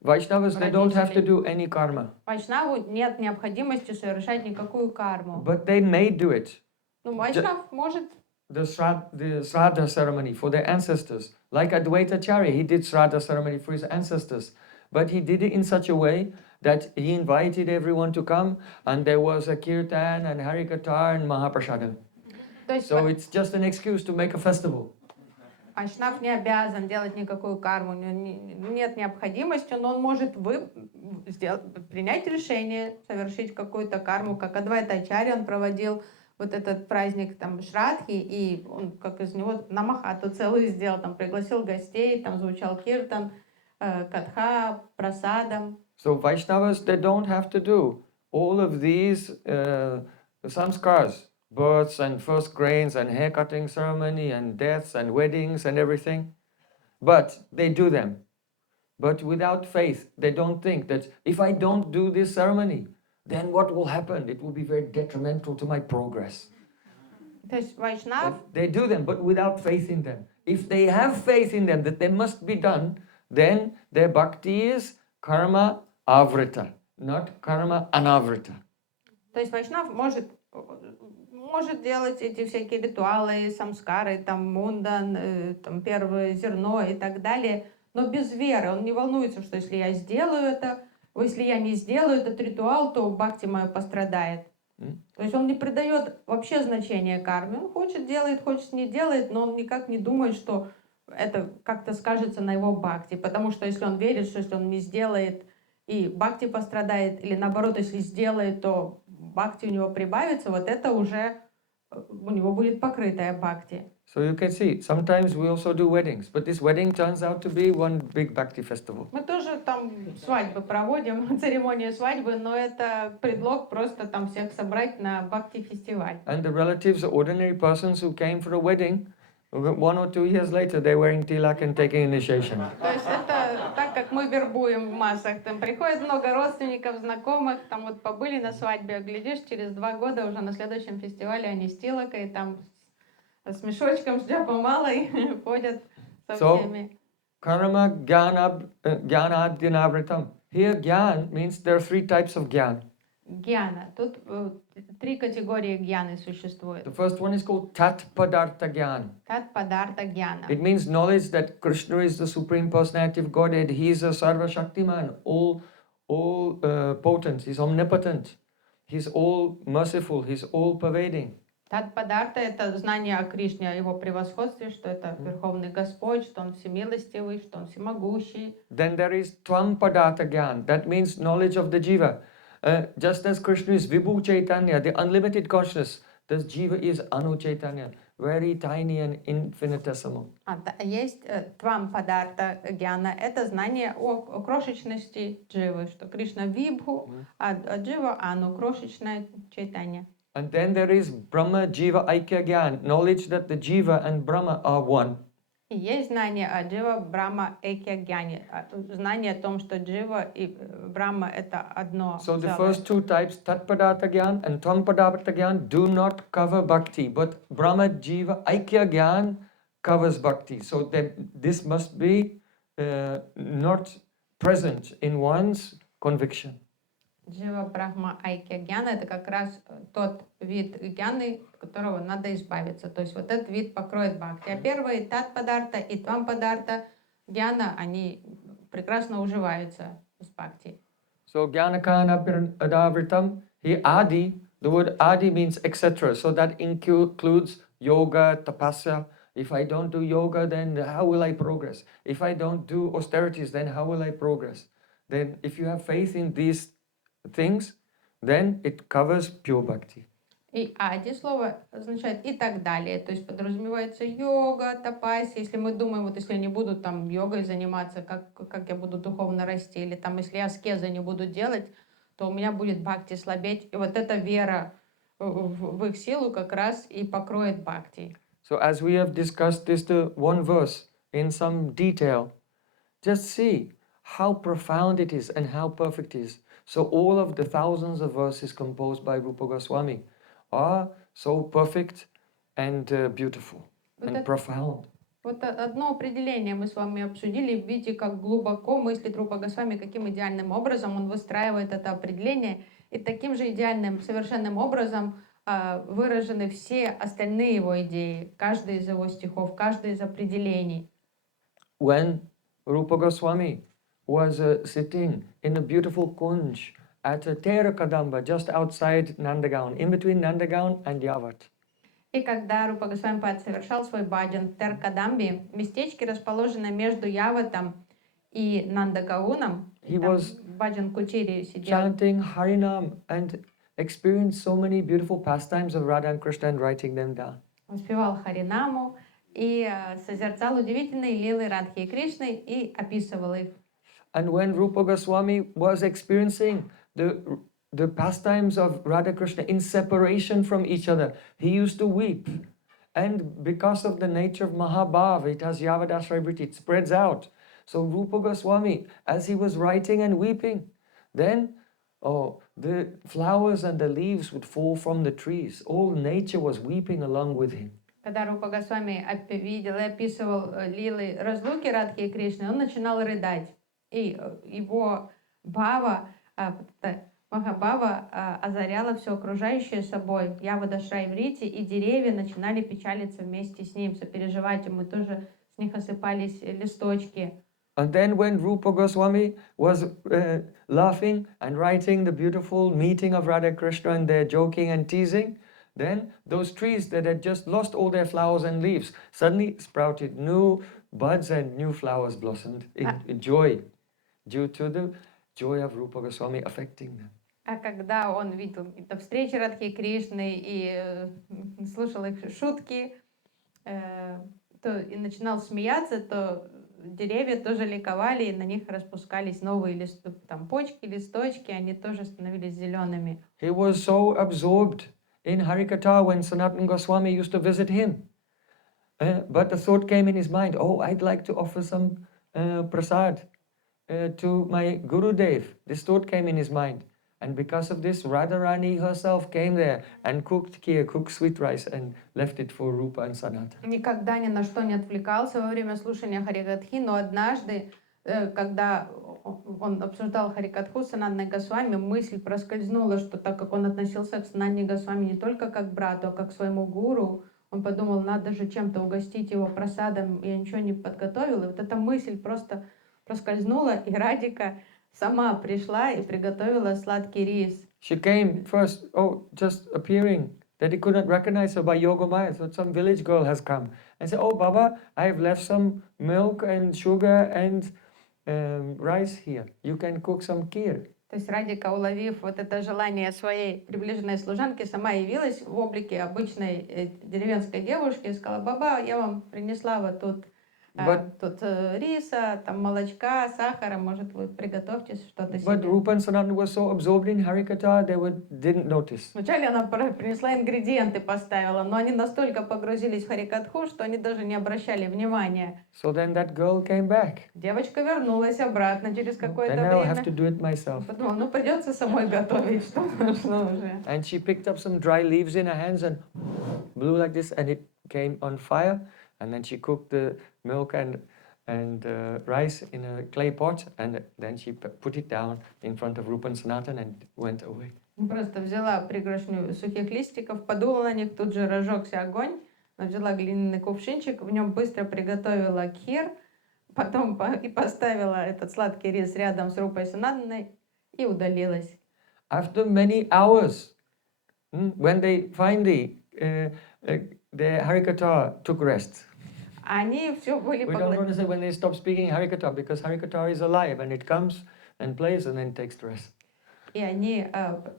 Vaishnavas, they don't have to do any karma. Вайшнаву нет необходимости совершать никакую карму. But they may do it. Ну, Вайшнав может. The Shraddha ceremony for their ancestors. Like Advaita Acharya, he did Shraddha ceremony for his ancestors. But he did it in such a way that he invited everyone to come, and there was a kirtan and harikatha and mahaprasadam. So it's just an excuse to make a festival. Вайшнав не обязан делать никакую карму, у него нет необходимости, но он может принять решение совершить какую-то карму, как Адвайта Ачарья, он проводил вот этот праздник там Шрадхи, и он как из него на махату целую сделал, там пригласил гостей, там звучал киртан, катха, прасадам. So Vaishnavas, they don't have to do all of these samskars, births and first grains and hair cutting ceremony and deaths and weddings and everything. But they do them. But without faith, they don't think that if I don't do this ceremony, then what will happen? It will be very detrimental to my progress. То есть вайшнав, They do them, but without faith in them. If they have faith in them that they must be done, then their bhakti is karma avrita, not karma anavrita. то есть вайшнав может делать эти всякие ритуалы, самскары, там мундан, там первое зерно и так далее, но без веры. Он не волнуется, что если я сделаю это, если я не сделаю этот ритуал, то бхакти мое пострадает. То есть он не придает вообще значения карме. Он хочет делает, хочет не делает, но он никак не думает, что это как-то скажется на его бхакти. Потому что если он верит, что если он не сделает, и бхакти пострадает, или наоборот, если сделает, то бхакти у него прибавится, вот это уже у него будет покрытая бхакти. So you can see, sometimes we also do weddings, but this wedding turns out to be one big bhakti festival. Мы тоже там свадьбы проводим, церемонию свадьбы, но это предлог просто там всех собрать на бхакти-фестиваль. And the relatives, ordinary persons who came for a wedding, 1 or 2 years later, they're wearing tilak and taking initiation. То есть это так, как мы вербуем в массах. Там приходит много родственников, знакомых, там вот побыли на свадьбе, глядишь, через 2 года уже на следующем фестивале они с тилакой, там с мешочком, с джапамалой ходят со всеми. Karma jnana adhyānavritam. Here jnana means there are 3 types of jnana. Гьяна. Тут 3 категории гьяны существует. The first one is called tat padartha jnana. Тат падарта гьяна. It means knowledge that Krishna is the Supreme Personality of Godhead. He is a Sarva Shaktiman, all potent. He's omnipotent. He's all merciful. He's all pervading. Тат падарта — это знание о Кришне, о его превосходстве, что это Верховный Господь, что он всемилостивый, что он всемогущий. Then there is tvam padartha jnana. That means knowledge of the jiva. Just as Krishna is Vibhu Chaitanya, the unlimited consciousness, this jiva is Anu Chaitanya, very tiny and infinitesimal. Есть твам падарта гьяна, это знание о крошечности дживы, что Кришна Вибху, а джива Ану, крошечная Чайтанья. And then there is Brahma Jiva Aikya Gyan, knowledge that the jiva and Brahma are one. И есть знание о джива, Брахма, Экья Гьяне, знание о том, что джива и Брахма — это одно. So the first 2 types, Tat Padartha Gyan and Tvam Padartha Gyan, do not cover bhakti, but Brahma Jiva Aikya Gyan covers bhakti. So that this must be not present in one's conviction. Джива, Брахма, Айкья Гьяна — это как раз тот вид гьяны, от которого надо избавиться. То есть вот этот вид покроет бхакти. А первый Тат Падарта и Твам Падарта гьяна, они прекрасно уживаются с бхакти. So Jnanakana Adavritam, here Adi, the word Adi means etc. So that includes yoga, tapasya. If I don't do yoga, then how will I progress? If I don't do austerities, then how will I progress? Then if you have faith in these things, then it covers pure bhakti. И ади слово означает и так далее. То есть подразумевается йога, тапаси. Если мы думаем, вот если я не буду там йогой заниматься, как я буду духовно расти, или там если я аскезы не буду делать, то у меня будет бхакти слабеть. И вот эта вера в их силу как раз и покроет бхакти. So as we have discussed this one verse in some detail, just see how profound it is and how perfect it is. So all of the thousands of verses composed by Rūpa Gosvāmī are so perfect and beautiful and profound. Вот одно определение мы с вами обсудили в виде, как глубоко мыслит Рупа Госвами, каким идеальным образом он выстраивает это определение, и таким же идеальным, совершенным образом выражены все остальные его идеи, каждый из его стихов, каждый из определений. When Rūpa Gosvāmī was sitting in a beautiful kunj at a Tera Kadamba just outside Nandagaon, in between Nandagaon and Yavat. И когда Рупа Госвами совершал свой баджан в Тер-Кадамбе, местечке, расположенное между Яватом и Нандагауном, баджан Кучири сидел, chanting Harinam and experienced so many beautiful pastimes of Rādhā and Kṛṣṇa and writing them down. Он спевал Харинаму и созерцал удивительные лилы Радхи и Кришны и описывал их. And when Rūpa Gosvāmī was experiencing the pastimes of Radha Krishna in separation from each other, he used to weep. And because of the nature of Mahabhava, it has Yavadashrayavritti, it spreads out. So Rūpa Gosvāmī, as he was writing and weeping, then oh, the flowers and the leaves would fall from the trees. All nature was weeping along with him. Когда Рупа Госвами видел и описывал лилы разлуки Радхи и Кришны, он начинал рыдать. И его бхава, Махабхава озаряла все окружающее собой. Явадашрай-врити, и деревья начинали печалиться вместе с ним, сопереживать ему, тоже с них осыпались листочки. And then when Rupa Gosvāmī was laughing and writing the beautiful meeting of Radha and Kṛṣṇa and they're joking and teasing, then those trees that had just lost all their flowers and leaves suddenly sprouted new buds and new flowers blossomed in joy, due to the joy of Rupa Gosvāmī affecting them. А когда он видел какие-то встречи Радхи и Кришны и слушал их шутки, и начинал смеяться, то деревья тоже ликовали, и на них распускались новые там, почки, листочки, они тоже становились зелеными. He was so absorbed in Harikatha when Sanatana Goswami used to visit him. But the thought came in his mind, oh, I'd like to offer some prasad to my Gurudev. This thought came in his mind. And because of this, Radharani herself came there and cooked kheer, cooked sweet rice, and left it for Rupa and Sanatana. Никогда ни на что не отвлекался во время слушания Харикатхи, но однажды, когда он обсуждал Харикатху с Санатаной Госвами, мысль проскользнула, что так как он относился к Санатане Госвами не только как к брату, а как к своему гуру, он подумал, надо же чем-то угостить его прасадом, я ничего не подготовил. И вот эта мысль просто проскользнула, и Радика сама пришла и приготовила сладкий рис. She came first, just appearing, that he could not recognize her by Yogamaya, so some village girl has come. And said, oh, Baba, I have left some milk and sugar and rice here. You can cook some kheer. То есть Радика, уловив вот это желание своей приближенной служанки, сама явилась в облике обычной деревенской девушки и сказала, Баба, я вам принесла вот тут риса, там молочка, сахара, может вы приготовьте что-то себе. But Rupa and Sanatana were so absorbed in Harikatha, they didn't notice. Вначале она принесла ингредиенты, поставила, но они настолько погрузились в Харикатху, что они даже не обращали внимания. So then that girl came back. Девочка вернулась обратно через какое-то Then I время. have to do it myself. Подумала, придется самой готовить, что уже. And she picked up some dry leaves in her hands and blew like this, and it came on fire. And then she cooked the milk and rice in a clay pot, and then she put it down in front of Rupa and Sanatana and went away. Просто взяла пригоршню сухих листиков, подула на них, тут же разжегся огонь, взяла глиняный кувшинчик, в нем быстро приготовила кхир, потом и поставила этот сладкий рис рядом с Рупой и Санатаной и удалилась. After many hours, when they finally, the Harikatha took rest. Они все были We don't understand when they stop speaking Harikatha, because Harikatha is alive and it comes and plays and then takes rest. И они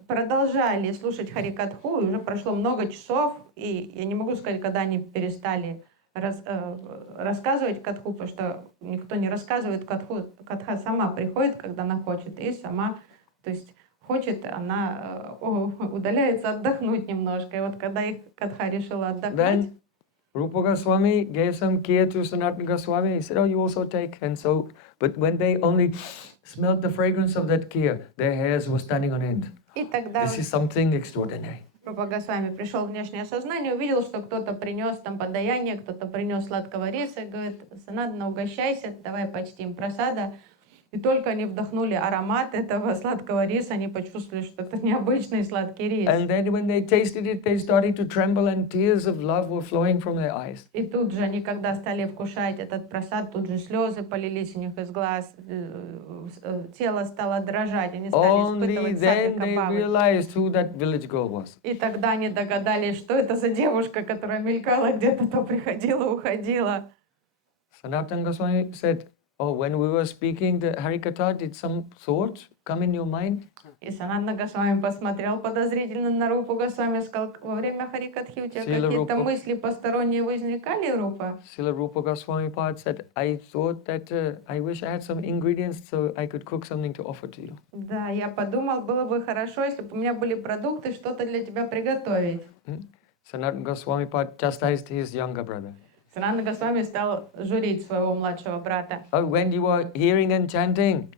продолжали слушать Харикатху, и уже прошло много часов, и я не могу сказать, когда они перестали рассказывать катху, потому что никто не рассказывает катху, катха сама приходит, когда она хочет, и сама, то есть хочет, она удаляется отдохнуть немножко, и вот когда их катха решила отдохнуть, Rupa Gosvāmī gave some kheer to Sanatana Goswami. He said, oh, you also take. And so, but when they only smelled the fragrance of that kheer, their hairs were standing on end. И тогда This is something extraordinary. Рупа Госвами пришел в внешнее сознание, увидел, что кто-то принес там подаяние, кто-то принес сладкого риса, и говорит, Санатана, угощайся, давай почтим прасада. И только они вдохнули аромат этого сладкого риса, они почувствовали, что это необычный сладкий рис. And then when they tasted it, they started to tremble and tears of love were flowing from their eyes. И тут же они, когда стали вкушать этот прасад, тут же слезы полились у них из глаз, тело стало дрожать, они стали Only испытывать then they садокобавы. realized who that village girl was. И тогда они догадались, что это за девушка, которая мелькала где-то, то приходила, уходила. Sanatana Goswami said, oh, when we were speaking the Harikatha, did some thought come in your mind? И Санатана Госвами посмотрел подозрительно на Рупу Госвами и сказал, во время Харикатхи у тебя какие-то мысли посторонние возникали, Рупа? Śrīla Rūpa Gosvāmī said, I thought that I wish I had some ingredients so I could cook something to offer to you. Да, я подумал, было бы хорошо, если бы у меня были продукты, что-то для тебя приготовить. Sanatana Goswami chastised his younger brother. Санатана Госвами стал журить своего младшего брата. When you were hearing and chanting,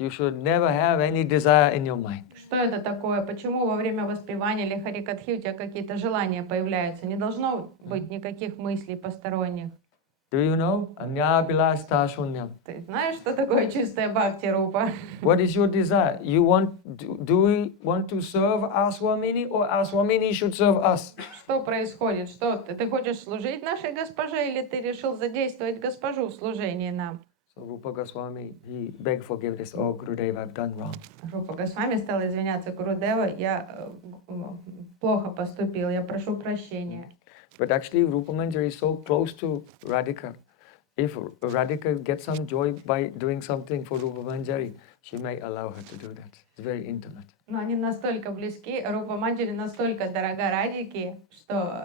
you should never have any desire in your mind. Что это такое? Почему во время воспевания или харикатхи у тебя какие-то желания появляются? Не должно быть никаких мыслей посторонних. Do you know? Anyābhilāṣitā-śūnyam. Ты знаешь, что такое чистая бхакти рупа? What is your desire? Do we want to serve our Swamini, or our Swamini should serve us? Что происходит? Что ты хочешь служить нашей госпоже, или ты решил задействовать госпожу в служении нам? So Rūpa Gosvāmī, he begged forgiveness. Oh, Gurudev, I've done wrong. Рупа Госвами стала извиняться Гурудева. Я плохо поступил, я прошу прощения. But actually, Rūpa Manjari is so close to Radhika. If Radhika gets some joy by doing something for Rūpa Manjari, she may allow her to do that. It's very intimate. Но они настолько близки, Рупа Манджари настолько дорога Радике, что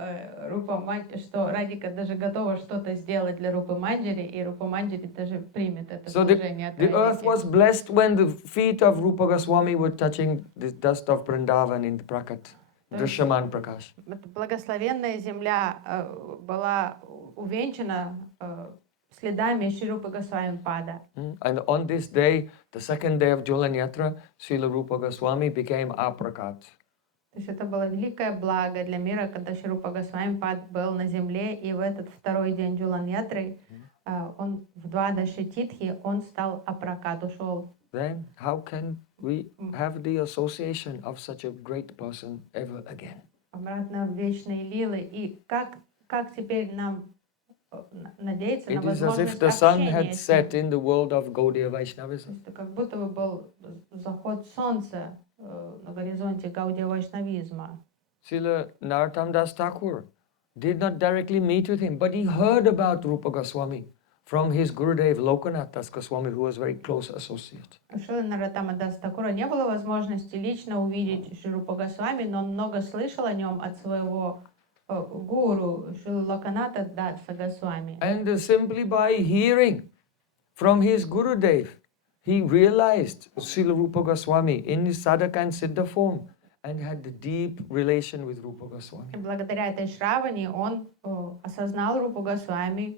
Радика даже готова что-то сделать для Рупы Манджари, и Рупа Манджари даже примет это служение от The earth was Радики. blessed when the feet of Rūpa Gosvāmī were touching the dust of Vṛndāvana in the Prakat, Drishaman Prakash. Эта благословенная земля была увенчана следами Śrī Rūpa Gosvāmī Pada. And on this day, the second day of Jhulan-yātrā, Śrīla Rūpa Gosvāmī became our Prakat. То есть это было великое благо для мира, когда Śrī Rūpa Gosvāmī Pad был на земле, и в этот второй день Jhulan-yātrы, он в Двадаши Титхи, он стал Апракат, ушел. Then how can we have the association of such a great person ever again? Обратно в вечные лилы. И как теперь нам надеяться на It is as if возможность the sun общения had с ним? set in the world of Gaudiya Vaishnavism. Это как будто бы был заход солнца на горизонте Гаудия Вайшнавизма. Srila Narottam Das Thakur did not directly meet with him, but he heard about Rūpa Gosvāmī from his Gurudev Lokanath Das Gosvāmī, who was a very close associate. У Шрилы Нароттама Даса Такура не было возможности лично увидеть Śrī Rūpa Gosvāmī, но он много слышал о нем от своего гуру Шрилы Локаната Даса Госвами. And simply by hearing from his Gurudev, he realized Śrīla Rūpa Gosvāmī in his sadhaka and siddha form and had a deep relation with Rūpa Gosvāmī. И благодаря этой шраване он осознал Рупу Госвами,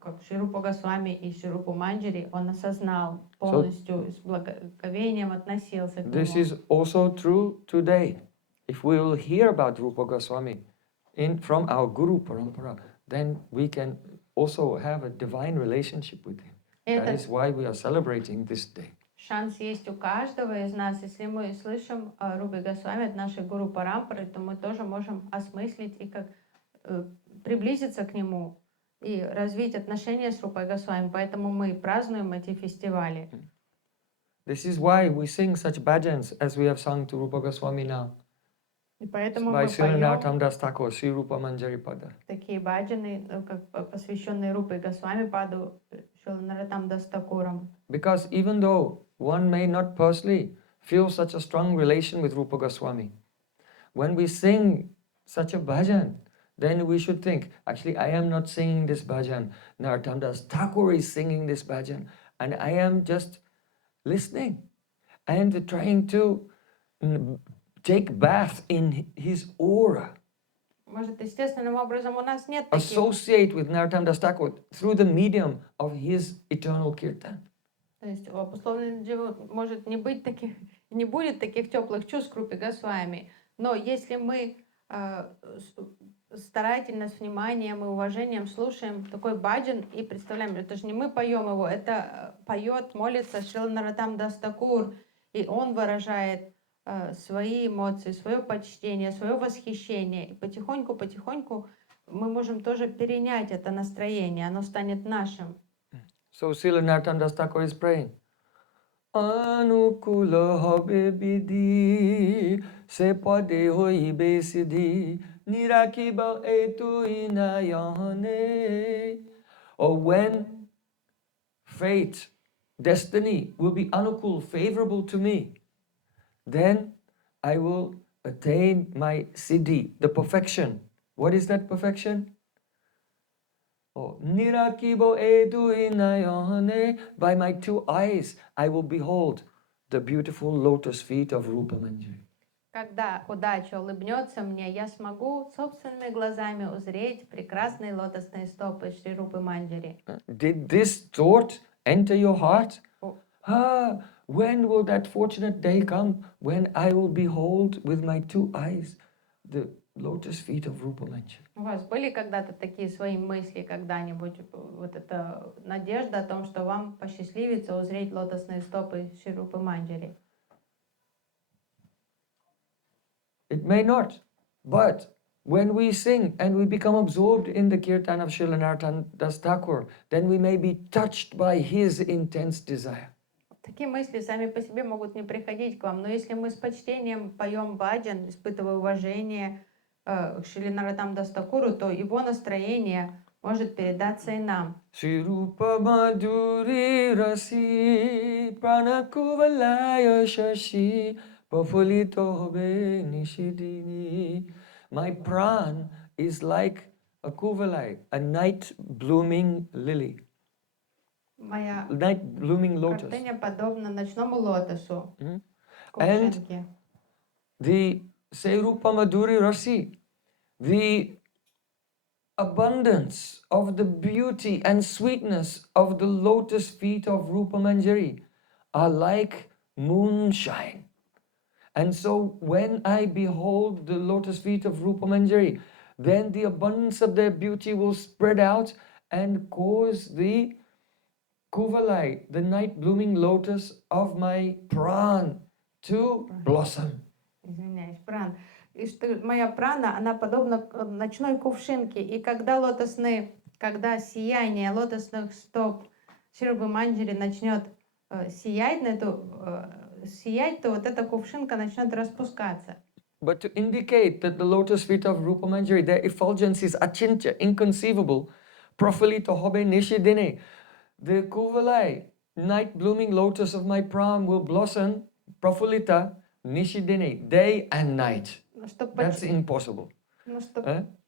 как Śrī Rūpa Gosvāmī и Śrī Rūpa Manjari, он осознал полностью, с благоговением относился к This нему. is also true today. If we will hear about Rūpa Gosvāmī from our Guru Parampara, then we can also have a divine relationship with him. That is why we are celebrating this day. Шанс есть у каждого из нас. Если мы слышим о Рупе Госвами от нашей Гуру Парампары, то мы тоже можем осмыслить и как приблизиться к нему и развить отношения с Рупой Госвами. Поэтому мы празднуем эти фестивали. This is why we sing such bhajans as we have sung to Rūpa Gosvāmī now. И поэтому By мы Śrīla поем Narottam Das Thakur, Śrī Rūpa Manjari Pada. такие баджаны, посвященные Рупе Госвами Паду, Śrīla Narottama Dasa Thakurам. Because even though one may not personally feel such a strong relation with Rūpa Gosvāmī, when we sing such a bhajan, then we should think, actually, I am not singing this bhajan. Narottam Das Thakur is singing this bhajan, and I am just listening and trying to take bath in his aura, Может, естественным образом у нас нет таких... associate with Narottam Das Thakur through the medium of his eternal kirtan. То есть у обусловленных живот может не быть таких, не будет таких теплых чувств к Рупе Госвами. Но если мы старательно, с вниманием и уважением слушаем такой баджан и представляем, это же не мы поем его, это поет, молится Śrīla Narottama Dasa Thakur, и он выражает свои эмоции, свое почтение, свое восхищение. И потихоньку мы можем тоже перенять это настроение, оно станет нашим. So Śrīla Narottam Das Thakur is praying. Anukulena hobe vidhi, se pade hoibe siddhi, nirakiba etu inayane. Or when fate, destiny will be anukul, favorable to me, then I will attain my siddhi, the perfection. What is that perfection? Nirakibo edu inayane. By my two eyes, I will behold the beautiful lotus feet of Rūpa Manjari. Когда удача улыбнется мне, я смогу собственными глазами узреть прекрасные лотосные стопы Śrī Rūpa Manjari. Did this thought enter your heart? When will that fortunate day come when I will behold with my two eyes the lotus feet of Rūpa Manjari? У вас были когда-то такие свои мысли когда-нибудь, вот эта надежда о том, что вам посчастливится узреть лотосные стопы Шри Рупы Манджари? It may not, but when we sing and we become absorbed in the kirtan of Śrīla Rūpa Thakur, then we may be touched by his intense desire. Такие мысли сами по себе могут не приходить к вам, но если мы с почтением поем баджан, испытывая уважение к Шриле Нароттама Тхакуру, то его настроение может передаться и нам. Śrī Rūpa Madhuri Rasi Pranakuvalaya Shashi Prafulito Hobe Nishidini. My pran is like a kuvalai, a night blooming lily. Моя Night blooming lotus. гордыня подобна ночному лотосу, And кувшинке. the Śrī Rūpa Madhuri Rasi, the abundance of the beauty and sweetness of the lotus feet of Rūpa Manjari are like moonshine. And so when I behold the lotus feet of Rūpa Manjari, then the abundance of their beauty will spread out and cause the kuvalai, the night blooming lotus of my pran, to blossom. Извиняюсь, пран. И что моя прана, она подобна ночной кувшинке. И когда сияние лотосных стоп Шри Рупы Манджари начнет сиять, то вот эта кувшинка начнет распускаться. But to indicate that the lotus feet of Rūpa Manjari, their effulgence is achintya, inconceivable, prafulita hobe nishidine. The kuvalai, night blooming lotus of my pran, will blossom, prafulita, nishidine, day and night. That's impossible.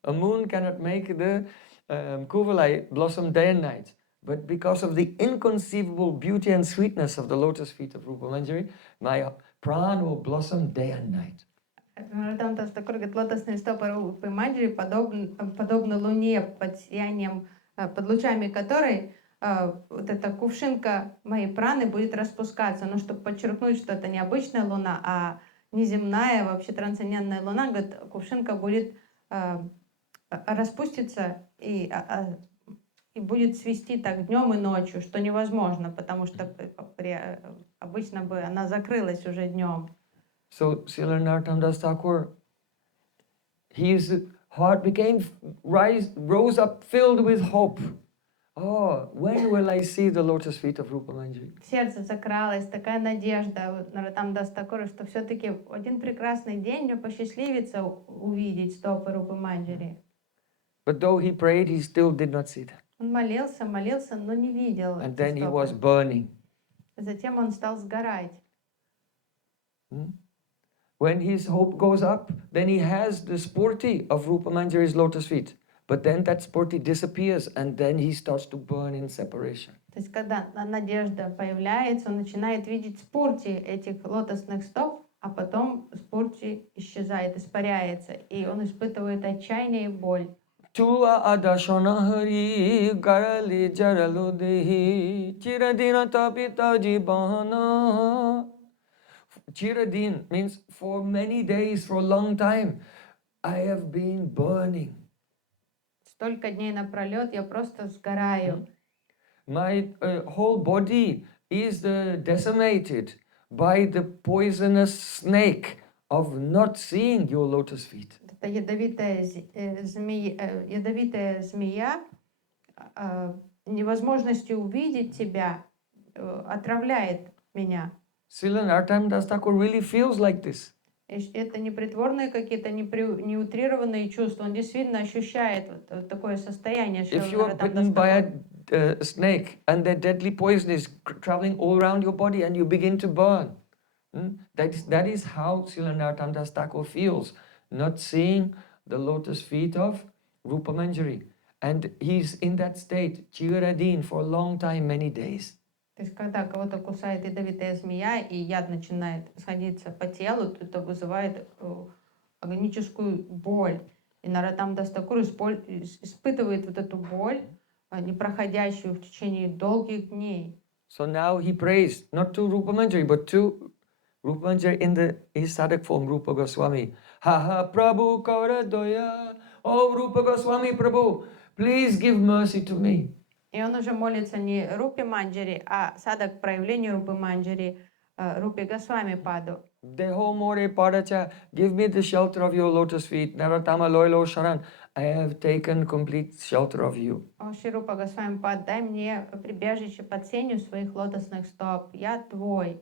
A moon cannot make the kuvalai blossom day and night. But because of the inconceivable beauty and sweetness of the lotus feet of Rūpa Manjari, my pran will blossom day and night. Там тоже такой говорит, лотосные стопы Рупы Манджари подобны луне под сиянием, под лучами которой вот эта кувшинка моей праны будет распускаться. Но чтобы подчеркнуть, что это не обычная луна, а неземная, вообще трансцендентная луна, говорит, кувшинка будет распуститься и будет свисти так днем и ночью, что невозможно, потому что обычно бы она закрылась уже днем. So Śrīla Narottam Thakur, his heart rose up filled with hope. Oh, when will I see the lotus feet of Rūpa Manjari? В сердце закралась такая надежда Нароттама Тхакура, что все-таки в один прекрасный день мне посчастливится увидеть стопы Рупы Манджари. But though he prayed, he still did not see them. Он молился, но не видел. And then he was burning. Затем он стал сгорать. When his hope goes up, then he has the spurti of Rūpa Manjari's lotus feet. But then that spurti disappears and then he starts to burn in separation. То есть, когда надежда появляется, он начинает видеть спурти этих лотосных стоп, а потом спурти исчезает, испаряется, и он испытывает отчаяние и боль. Tula adashonahari garali jaraludehi chiradina tapita jibana. Chiradin means for many days, for a long time, I have been burning. Столько дней напролет я просто сгораю. My whole body is decimated by the poisonous snake of not seeing your lotus feet. Это ядовитая змея невозможностью увидеть тебя отравляет меня. Śrīla Rūpa Thakur really feels like this. Это не притворные какие-то, не утрированные чувства. Он действительно ощущает вот такое состояние. If you are bitten by a snake and the deadly poison is traveling all around your body and you begin to burn, that is how Śrīla Rūpa Thakur feels, not seeing the lotus feet of Rūpa Manjari. And he's in that state, chiradin, for a long time, many days. То есть, когда кого-то кусает ядовитая змея, и яд начинает сходиться по телу, то это вызывает агоническую боль. И Нароттама Тхакур испытывает вот эту боль, непроходящую в течение долгих дней. So now he prays not to Rupa Manjari, but to Rupa Manjari in his sadhak form, Rupa Gosvāmī. Ha ha Prabhu Kara Doya. Oh Rupa Gosvāmī Prabhu, please give mercy to me. И он уже молится не Рупе Манджари, а садак проявлению Рупы Манджари, Рупе Госвами Паду. Deho more padacha, give me the shelter of your lotus feet. Naratama loilo sharan. I have taken complete shelter of you. О, Шри Рупа Госвами Пад, дай мне прибежище под сенью своих лотосных стоп. Я твой.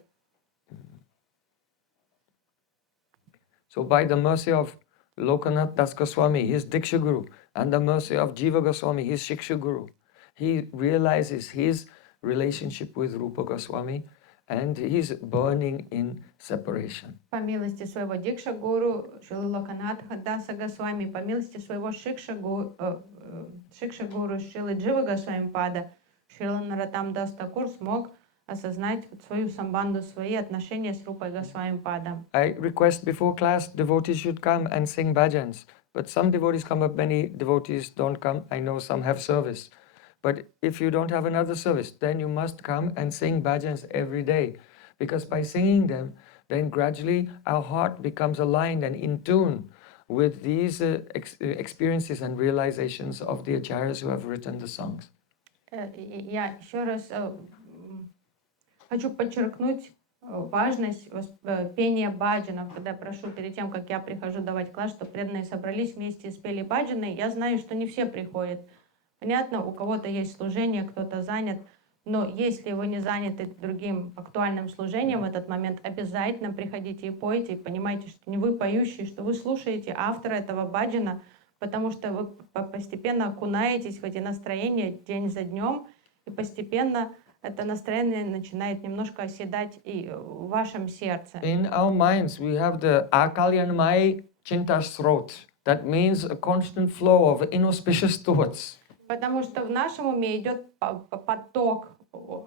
So by the mercy of Lokanath Das Goswami, his Diksha Guru, and the mercy of Jiva Goswami, his Shiksha Guru, he realizes his relationship with Rupa Goswami and he's burning in separation. По милости своего Дикша Гуру, Шрилы Локанатха Даса Госвами, по милости своего Шикша Гуру, Шрилы Джива Госвами Пада, Шрила Наратам Дас Такур смог осознать свою самбанду, свои отношения с Рупой Госвами Падом. I request before class devotees should come and sing bhajans, but some devotees come up, many devotees don't come. I know some have service. But if you don't have another service, then you must come and sing bhajans every day. Because by singing them, then gradually our heart becomes aligned and in tune with these experiences and realizations of the acharyas who have written the songs. Я еще раз хочу подчеркнуть важность пения баджанов, когда я прошу перед тем, как я прихожу давать класс, чтобы преданные собрались вместе и спели баджаны. Я знаю, что не все приходят. Понятно, у кого-то есть служение, кто-то занят, но если вы не заняты другим актуальным служением в этот момент, обязательно приходите и пойте, и понимайте, что не вы поющие, что вы слушаете автора этого баджана, потому что вы постепенно окунаетесь в эти настроения день за днем, и постепенно это настроение начинает немножко оседать и в вашем сердце. In our minds, we have the akalyanamai chinta srot. That means a constant flow of inauspicious thoughts. Потому что в нашем уме идет поток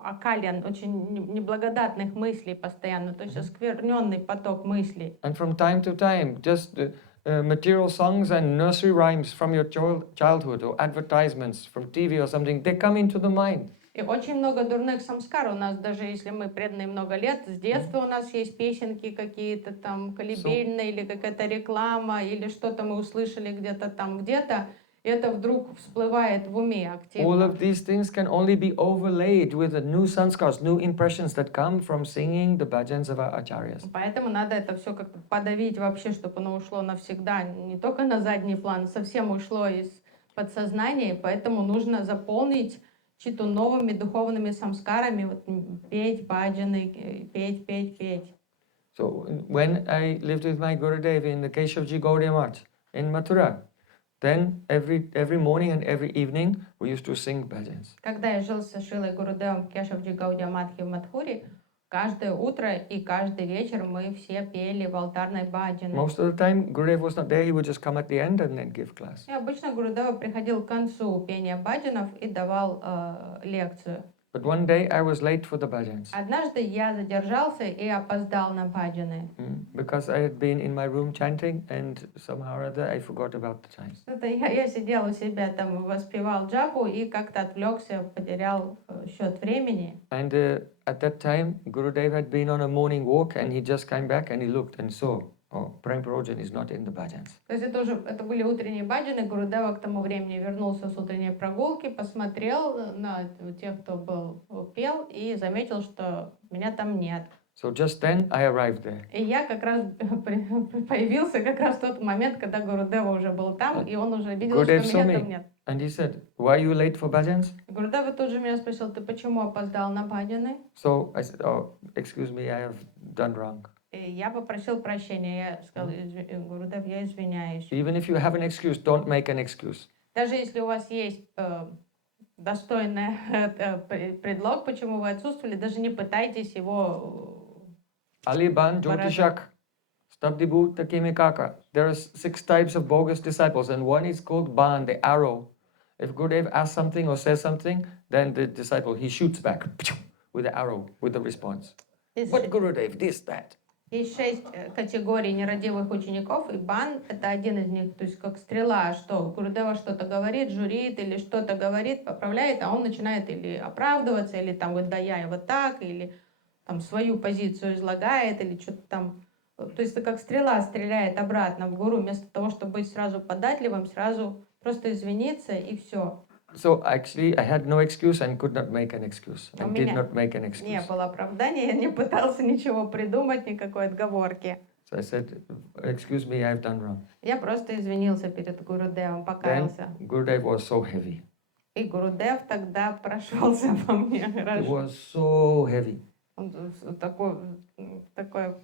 акальян, очень неблагодатных мыслей постоянно, то есть оскверненный поток мыслей. And from time to time, just material songs and nursery rhymes from your childhood or advertisements from TV or something, they come into the mind. И очень много дурных самскар у нас, даже если мы преданные много лет, с детства у нас есть песенки какие-то там, колыбельные, или какая-то реклама, или что-то мы услышали где-то там, где-то. Это вдруг всплывает в уме активно. All of these things can only be overlaid with the new sanskars, new impressions that come from singing the bhajans of our acharyas. Поэтому надо это все как-то подавить вообще, чтобы оно ушло навсегда, не только на задний план, совсем ушло из подсознания, поэтому нужно заполнить читу новыми духовными самскарами, вот, петь баджаны, петь. So when I lived with my Gurudev in the Keshavji Gaudiya Math in Mathura, then every morning and every evening we used to sing bhajans. Когда я жил со Шрилой Гурудевом в Кешавджи Гаудия Матхе в Мадхуре, каждое утро и каждый вечер мы все пели в алтарной баджаны. Most of the time Gurudev was not there, he would just come at the end and then give class. И обычно Гурудева приходил к концу пения баджанов и давал лекцию. But one day I was late for the bhajans. Однажды я задержался и опоздал на баджаны. Because I had been in my room chanting and somehow or other I forgot about the time. Это я сидел у себя там, воспевал джапу и как-то отвлекся, потерял счет времени. And at that time Gurudev had been on a morning walk and he just came back and he looked and saw, oh, Prem Prayojan is not in the bhajans. То есть это были утренние баджаны. Гурудева к тому времени вернулся с утренней прогулки, посмотрел на тех, кто пел, и заметил, что меня там нет. So just then I arrived there. И я как раз появился как раз в тот момент, когда Гурудева уже был там, и он уже видел, что меня там нет. And he said, why are you late for bhajans? Гурудева тут же меня спросил, ты почему опоздал на баджаны? So I said, oh, excuse me, I have done wrong. И я попросил прощения, я сказал, Гурудев, я извиняюсь. Even if you have an excuse, don't make an excuse. Даже если у вас есть достойный предлог, почему вы отсутствовали, даже не пытайтесь его Aliban Jyotishak Stabdibu Takimikaka. There are 6 types of bogus disciples, and one is called Ban, the arrow. If Gurudev asks something or says something, then the disciple, he shoots back with the arrow, with the response. What Gurudev, this, that. Есть 6 категорий нерадивых учеников, и бан — это один из них. То есть как стрела, что Гурудева что-то говорит, журит, или что-то говорит, поправляет, а он начинает или оправдываться, или там говорит, да я вот так, или там свою позицию излагает, или что-то там. То есть это как стрела стреляет обратно в гуру, вместо того, чтобы быть сразу податливым, сразу просто извиниться и все. So actually, I had no excuse and could not make an excuse. I У did меня not make an не excuse. было оправдания, я не пытался ничего придумать, никакой отговорки. So I said, excuse me, I've done wrong. Я просто извинился перед Гурудевом, Then покаялся. Gurudev was so heavy. И Гурудев тогда прошелся по мне It хорошо. was so heavy. Он такой,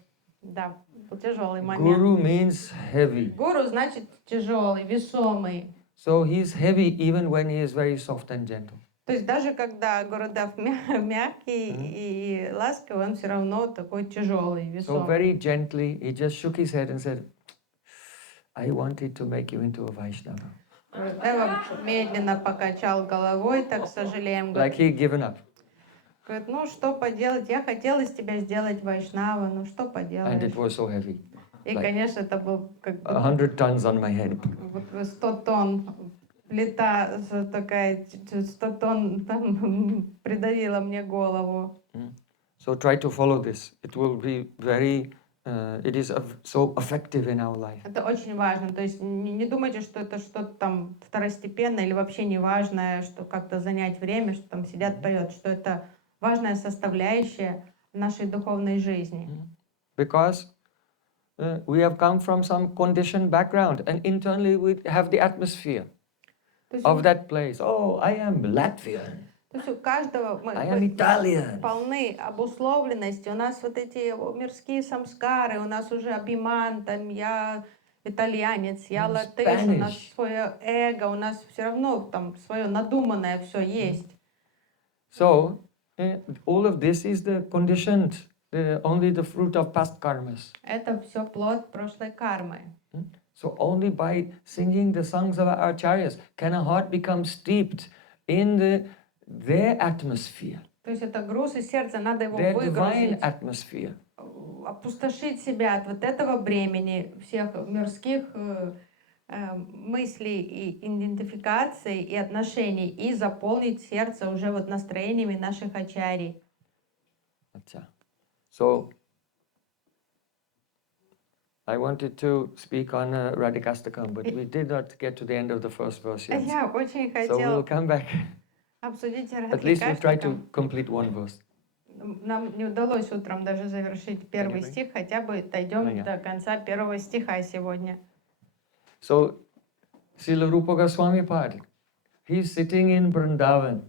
да, был тяжелый момент. Guru means heavy. Гуру значит тяжелый, весомый. So he's heavy even when he is very soft and gentle. То есть даже когда Гурудев мягкий и ласковый, он все равно такой тяжелый, So весомый. very gently, he just shook his head and said, I wanted to make you into a Vaishnava. Гурудев медленно покачал головой, так с сожалением. Like he had given up. Говорит, ну что поделать, я хотел из тебя сделать вайшнава, ну что And поделаешь. it was so heavy. И, конечно, это был как бы 100 tons on my head. вот 100 тонн, плита такая, 100 тонн там придавила мне голову. So try to follow this. It will be very, it is so effective in our life. Это очень важно. То есть не думайте, что это что-то там второстепенное или вообще не важное, что как-то занять время, что там сидят, поют, что это важная составляющая нашей духовной жизни. Because we have come from some conditioned background and internally we have the atmosphere То есть, of that place. Oh, I am Latvian. то есть у каждого мы I am Italian. полны обусловленности. У нас вот эти мирские самскары, у нас уже абиман, там я итальянец, я латыш, у нас свое эго, у нас все равно там свое надуманное все есть. So all of this is the conditioned, only the fruit of past karmas. Это все плод прошлой кармы. So only by singing the songs of our acharyas can a heart become steeped in their atmosphere, То есть это груз из сердца, надо его their divine выгрузить, atmosphere. опустошить себя от вот этого бремени всех мирских мыслей и идентификаций и отношений и заполнить сердце уже вот настроениями наших ачарий. So I wanted to speak on Radhikastakam, but we did not get to the end of the first verse yet. Я очень So we'll хотела come back. обсудить At least we'll try to Радхикаштакам. complete one verse. Нам не удалось утром даже завершить первый Anyway. стих, хотя бы дойдем Yeah. до конца первого стиха сегодня. So Śrīla Rūpa Gosvāmī, he's sitting in Vṛndāvana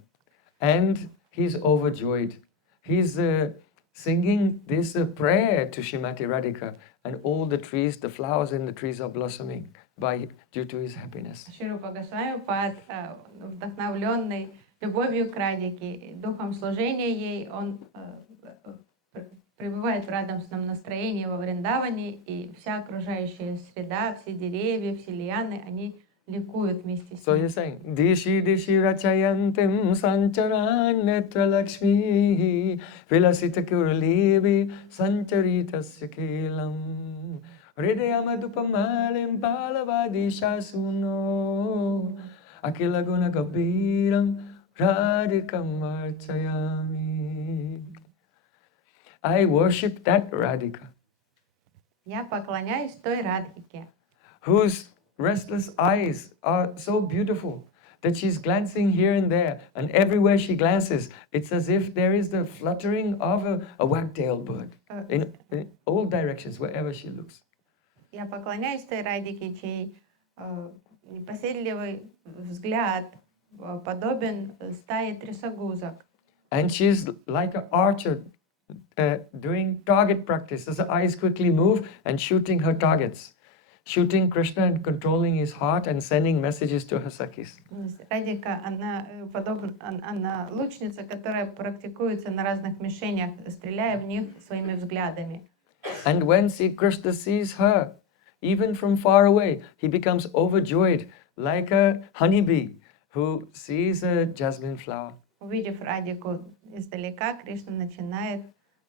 and he's overjoyed. He's singing this prayer to Śrīmati Radhika, and all the trees, the flowers in the trees are blossoming due to his happiness. Śrī Rūpa Gosvāmī, вдохновленный любовью к Радике, духом служения ей, он пребывает в радостном настроении во Вриндаване, и вся окружающая среда, все деревья, все лианы, они ликуют вместе с So ним. he's saying, Dishi Dishi Rachayantim Sancharan Netra Lakshmi Vilasita Kuralibi Sancharitasya Kilam Hridayamadupamalem Balavadisha Suno Akila Guna Kabiram Radhikam Archayami. I worship that Radhika, Я поклоняюсь той Радхике, whose restless eyes are so beautiful that she's glancing here and there, and everywhere she glances, it's as if there is the fluttering of a wagtail bird in all directions, wherever she looks. я поклоняюсь той Радхике, чей непоседливый взгляд подобен стае трясогузок. And she's like an archer doing target practice as the eyes quickly move and shooting her targets. Shooting Krishna and controlling his heart and sending messages to her sakhis. Радика, она подобна, она лучница, которая практикуется на разных мишенях, стреляя в них своими взглядами. And when Krishna sees her, even from far away, he becomes overjoyed, like a honeybee who sees a jasmine flower. Увидев Радику издалека, Кришна начинает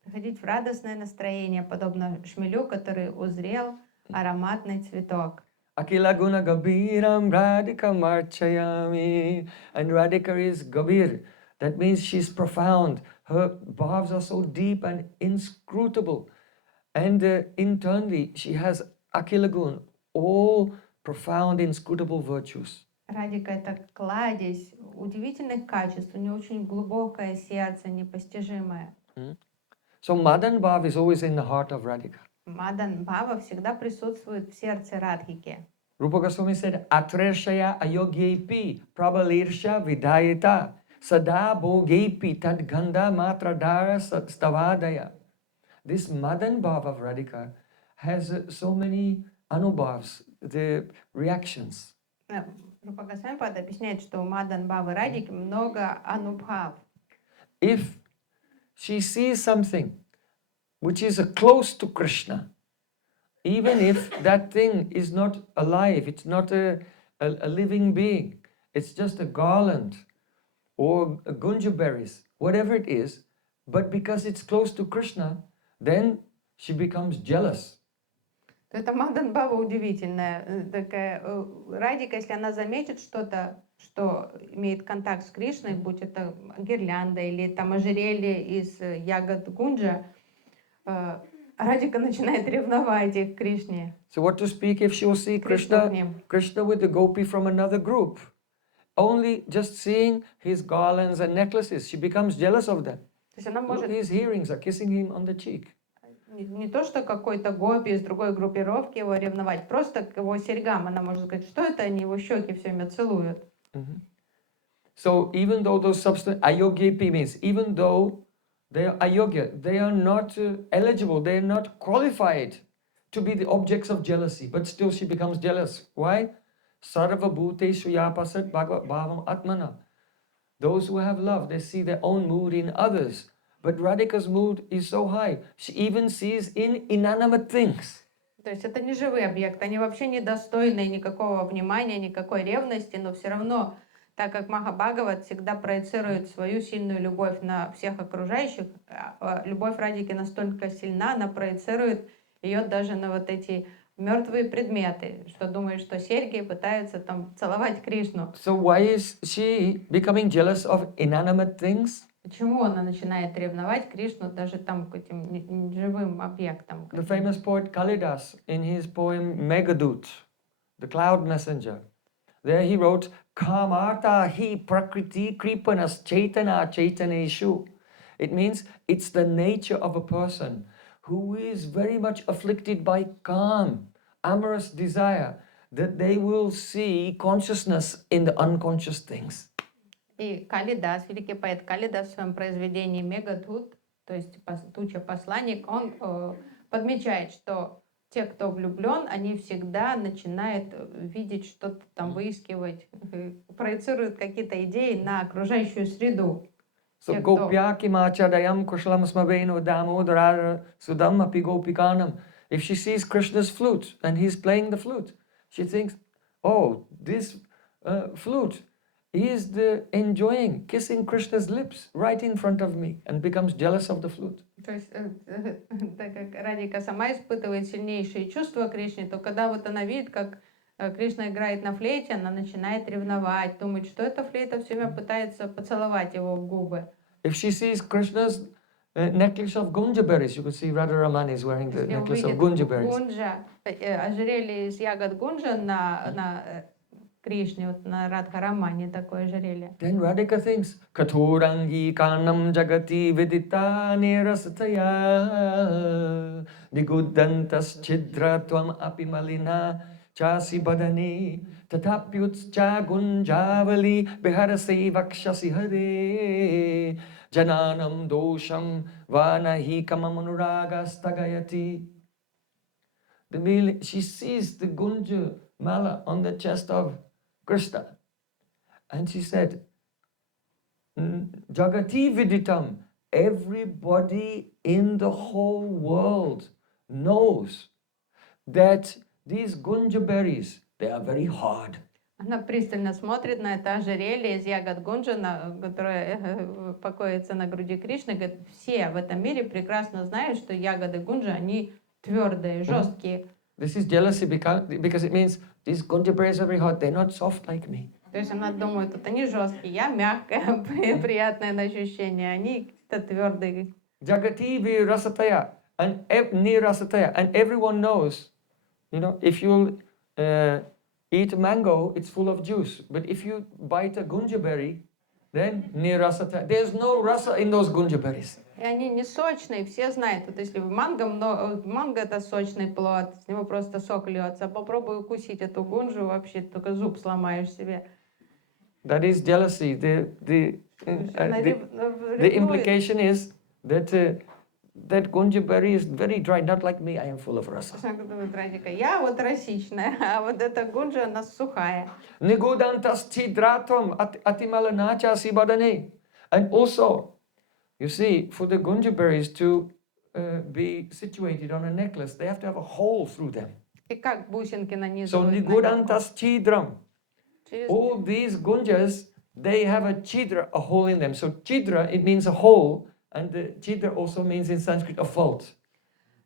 Приходить в радостное настроение, подобно шмелю, который узрел ароматный цветок. Akila guna gabiram radhika marchayami. And Radhika is gabir. That means she's profound. Her bhavs are so deep and inscrutable. And internally, she has akila gun, all profound, inscrutable virtues. Радика — это кладезь удивительных качеств, у нее очень глубокое сердце, непостижимое. So Madan Bhav is always in the heart of Radhika. Мадан Бхава всегда присутствует в сердце Радхики. Rupa Gosvāmī said, Atreshaya ayogyepi prabalirsha vidayita sada bhogepi tad gandha matradara stavadaya. This Madan Bhav of Radhika has so many anubhavs, the reactions. Рупа Госвами объясняет, что у Мадан Бхавы Радики много анубхав. If she sees something which is close to Krishna, even if that thing is not alive, it's not a living being, it's just a garland or gunja berries, whatever it is, but because it's close to Krishna, then she becomes jealous. Это Мадан Бхава удивительная. Такая Радика, если она заметит что-то, что имеет контакт с Кришной, будь это гирлянда или там ожерелье из ягод гунджа, Радика начинает ревновать их к Кришне. So what to speak if she'll see Krishna with the gopi from another group? Only just seeing his garlands and necklaces, she becomes jealous of them. То есть она может... His earrings are kissing him on the cheek. Не то, что какой-то гопи из другой группировки его ревновать, просто к его серьгам она может сказать, что это они его щеки все время целуют. So even though those substance ayogyepi means, even though they are ayogya, they are not eligible, they are not qualified to be the objects of jealousy, but still she becomes jealous. Why? Sarva bhuteshu yapasat bhavam atmana. Those who have love, they see their own mood in others. But Radhika's mood is so high, she even sees in inanimate things. То есть это не живые объекты, они вообще недостойны никакого внимания, никакой ревности, но все равно, так как Махабхагават всегда проецирует свою сильную любовь на всех окружающих, любовь Радхики настолько сильна, она проецирует ее даже на вот эти мертвые предметы, что думает, что серьги пытаются там целовать Кришну. So why is she becoming jealous of inanimate things? Почему она начинает ревновать Кришну даже там к этим живым объектам? The famous poet Kalidas, in his poem Meghadut, the cloud messenger, there he wrote, Kamarta hi prakriti kripanas chaitana chaitaneshu. It means it's the nature of a person who is very much afflicted by calm, amorous desire, that they will see consciousness in the unconscious things. И Калидас, великий поэт Калидас в своем произведении Мегадут, то есть туча посланник, он подмечает, что те, кто влюблен, они всегда начинают видеть что-то там, выискивать, проецируют какие-то идеи на окружающую среду. So gopya kimachadayam kushlam smaveno damodara sudam api gopikanam. If she sees Krishna's flute and he's playing the flute, she thinks, oh, this flute is enjoying kissing Krishna's lips right in front of me, and becomes jealous of the flute. То есть, так как Радика сама испытывает сильнейшие чувства к Кришне, то когда вот она видит, как Кришна играет на флейте, она начинает ревновать, думает, что эта флейта все время пытается поцеловать его в губы. If she sees Krishna's necklace of gunja berries, you can see Rādhā Rāmānanda is wearing the necklace of gunja berries. Гунджа, ожерелье из ягод гунджа на Кришне, вот на Рādhā Rāmānanda такое ожерелье. Then Radhika thinks, Kathurangi kanam jagati vidita nirasataya nigudantas chidra tvam apimalina chasi badani tatapyuts cha gunjavali biharase vakshasi hare jananam dosham vanahi kamamanuragastagayati. She sees the gunja mala on the chest of Krishna. And she said, Jagati viditam, everybody in the whole world knows that these gunja berries, they are very hard. Она пристально смотрит на это ожерелье из ягод гунджа, которое покоится на груди Кришны. Говорит, все в этом мире прекрасно знают, что ягоды гунджа, они твердые, жесткие. This is jealousy because it means these gunja berries are very hot. They're not soft like me. То есть она думает, вот они жесткие, я мягкая, приятное на ощущение, они какие-то твердые. Jagati vi rasataya and nirasataya, and everyone knows, if you eat a mango, it's full of juice. But if you bite a gunja berry, then nirasataya. There's no rasa in those gunja berries. И они не сочные, все знают. Вот если манго это сочный плод, с него просто сок льется. Попробуй укусить эту гунжу, вообще только зуб сломаешь себе. That is jealousy. The implication is that that gunja berry is very dry, not like me. I am full of rasa. Я вот расичная, а вот эта гунжа, она сухая. Nigudantas chidratam atimalanacha sibadane. And also, you see, for the gunja berries to be situated on a necklace, they have to have a hole through them. И как бусинки So нанизывают. nigudantas chidram. All these gunjas, they have a chidra, a hole in them. So chidra, it means a hole, and the chidra also means in Sanskrit a fault.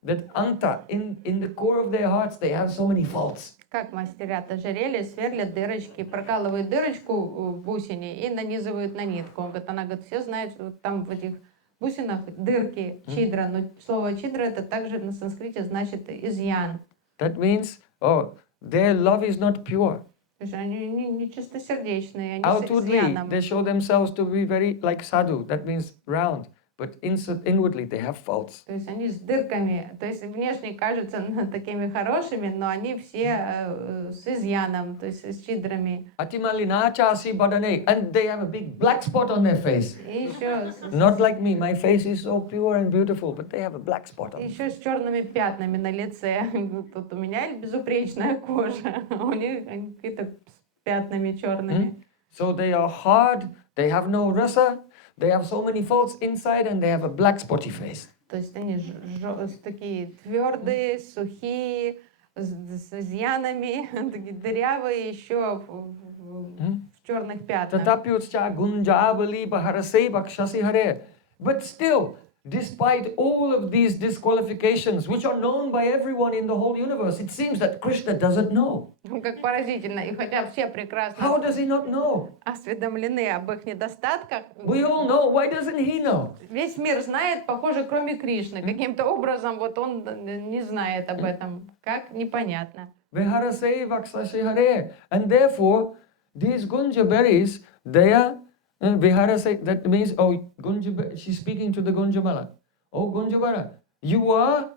That anta, in the core of their hearts, they have so many faults. Как мастерят ожерелье, сверлят дырочки, прокалывают дырочку в бусине и нанизывают на нитку. Она говорит, все знают, что там в этих бусинах дырки, чидра. Но слово чидра это также на санскрите значит изъян. That means, their love is not pure. То есть они не чистосердечные, они с Outwardly, изъяном. they show themselves to be very like sadhu. That means round. But inwardly, they have faults. То есть они с дырками, то есть внешне кажутся такими хорошими, но они все с изъяном, то есть с чидрами. Atimalinacha sibadane, and they have a big black spot on their face. И еще Not like me, my face is so pure and beautiful, but they have a black spot on it. еще с черными пятнами на лице. Тут у меня безупречная кожа, а у них какие-то с пятнами черными. So they are hard, they have no rasa, they have so many faults inside, and they have a black spotty face. То есть они такие твердые, сухие, с изъянами, такие дырявые, еще в черных пятнах. Tatapyutscha gunjabali baharase bakshasi hare. But still, despite all of these disqualifications, which are known by everyone in the whole universe, it seems that Krishna doesn't know. Как поразительно. И хотя все прекрасно How does he not know? осведомлены об их недостатках, We all know. Why doesn't he know? весь мир знает, похоже, кроме Кришны. Каким-то образом вот он не знает об этом. Как? Непонятно. Viharase bakshasi hare. And therefore, these gunja berries, they are viharase, that means, she's speaking to the Gunjamala. Oh, Gunjamala, you are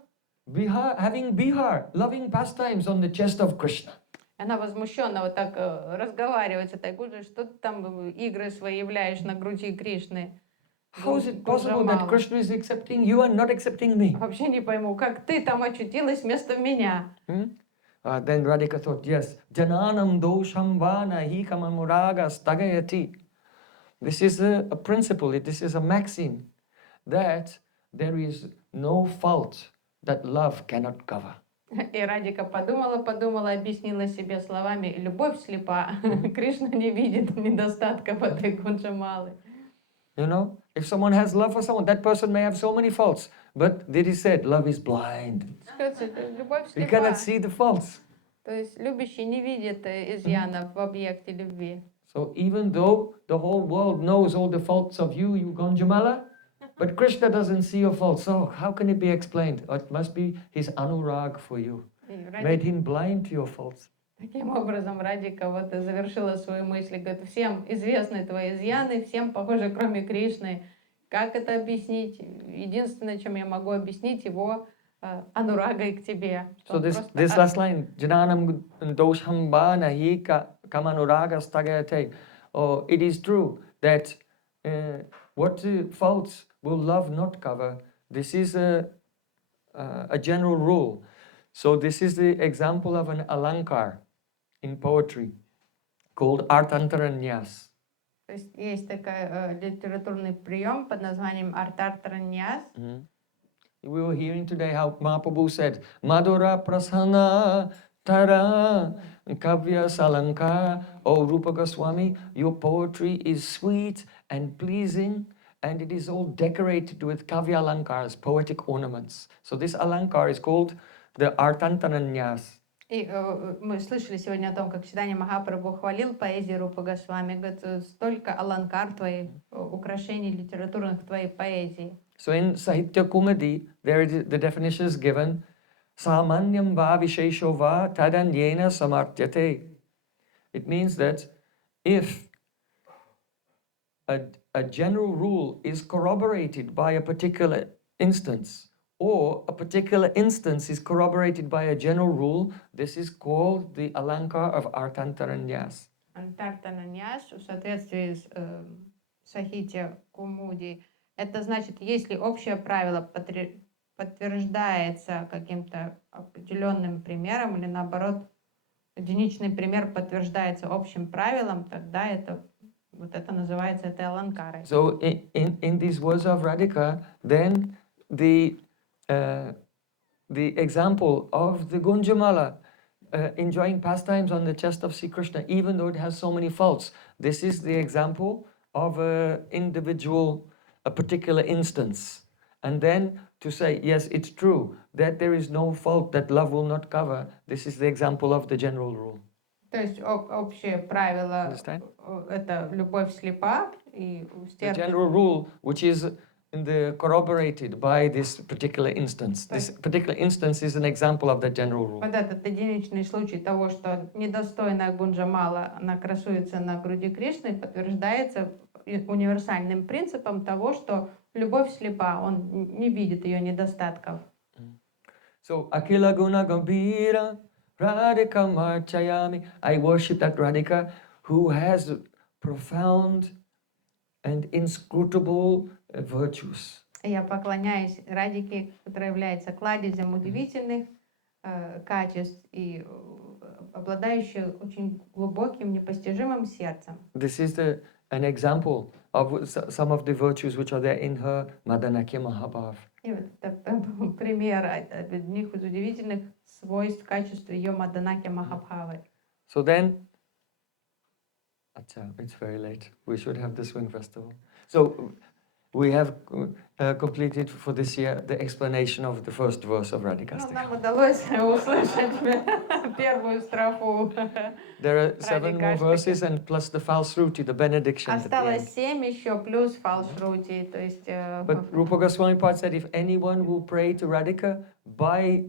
having bihar, loving pastimes on the chest of Krishna. Она возмущенно вот так разговаривает с этой гунджей, что ты там игры свои являешь на груди Кришны. How is it possible that Krishna is accepting you and not accepting me? Вообще не пойму, как ты там очутилась вместо меня. Then Radhika thought, yes, jananam dosham vana hi kamamuraga stagayati. This is a principle, this is a maxim, that there is no fault that love cannot cover. И Радика подумала, объяснила себе словами: любовь слепа. Кришна не видит недостатков этой Гунджамалы. You know, if someone has love for someone, that person may have so many faults, but it is said, love is blind. Любовь You слепа. cannot see the faults. То есть любящий не видит изъянов в объекте любви. So even though the whole world knows all the faults of you Gunjamala, but Krishna doesn't see your faults. So how can it be explained? It must be his anurag for you. Made him blind to your faults. Таким образом, Радика вот завершила свою мысль. Говорит, всем известны твои изъяны, всем, похоже, кроме Кришны. Как это объяснить? Единственное, чем я могу объяснить, его анурагой к тебе. So this last line, Jananam dosham bana hi kamanuraga stagayate. Oh, it is true that what faults will love not cover. This is a general rule. So this is the example of an alankar in poetry called artantaranyas. То есть есть такой литературный прием под названием артартараньяс. We were hearing today how Mahaprabhu said, Madhura prasana tara Kavya Salankara. O Rupa Gosvāmī, your poetry is sweet and pleasing, and it is all decorated with kavya alankaras, poetic ornaments. So this alankar is called the Artantaranyas. И мы слышали сегодня о том, как Чайтанья Махапрабху хвалил поэзию Рупы Госвами. Говорит, столько аланкар твоих, украшений литературных в твоей поэзии. So in Sahitya Kumadi, there is, the definition is given, Samanyam va vishesho va tadanyena samartyate. It means that if a general rule is corroborated by a particular instance, or a particular instance is corroborated by a general rule, this is called the alankar of Artantaranyas. Артантарanyas в соответствии с Сахитья Кумуди, это значит, если общее правило подтверждается каким-то определенным примером, или наоборот, единичный пример подтверждается общим правилом, тогда это вот это называется этой аланкарой. So in these words of Radhika, then the example of the Gunjamala enjoying pastimes on the chest of Śrī Krishna, even though it has so many faults, this is the example of an individual, a particular instance. And then to say, yes, it's true that there is no fault that love will not cover, this is the example of the general rule. То есть общее правило это любовь слепа и the general rule, which is corroborated by this particular instance. This particular instance is an example of the general rule. Вот этот единичный случай того, что недостойная Гунджамала, она красуется на груди Кришны, подтверждается универсальным принципом того, что любовь слепа, он не видит ее недостатков. So, Akila Guna Gambhira Radhika Marchayami. I worship that Radhika who has profound and inscrutable virtues. Я поклоняюсь Радике, которая является кладезем удивительных качеств и обладающая очень глубоким, непостижимым сердцем. This is an example of some of the virtues which are there in her Madanakya Mahabhav. И вот это пример одних из удивительных свойств, качеств ее Маданакья Махабхавы. So then, it's very late. We should have the swing festival. So we have completed for this year the explanation of the first verse of Radhikastika. Нам удалось услышать первую строфу. There are 7 more verses and plus the Falsruti, the benediction. Осталось 7 еще плюс Falsruti, то есть. But Rupa Gosvāmī Pad said, if anyone will pray to Radhika by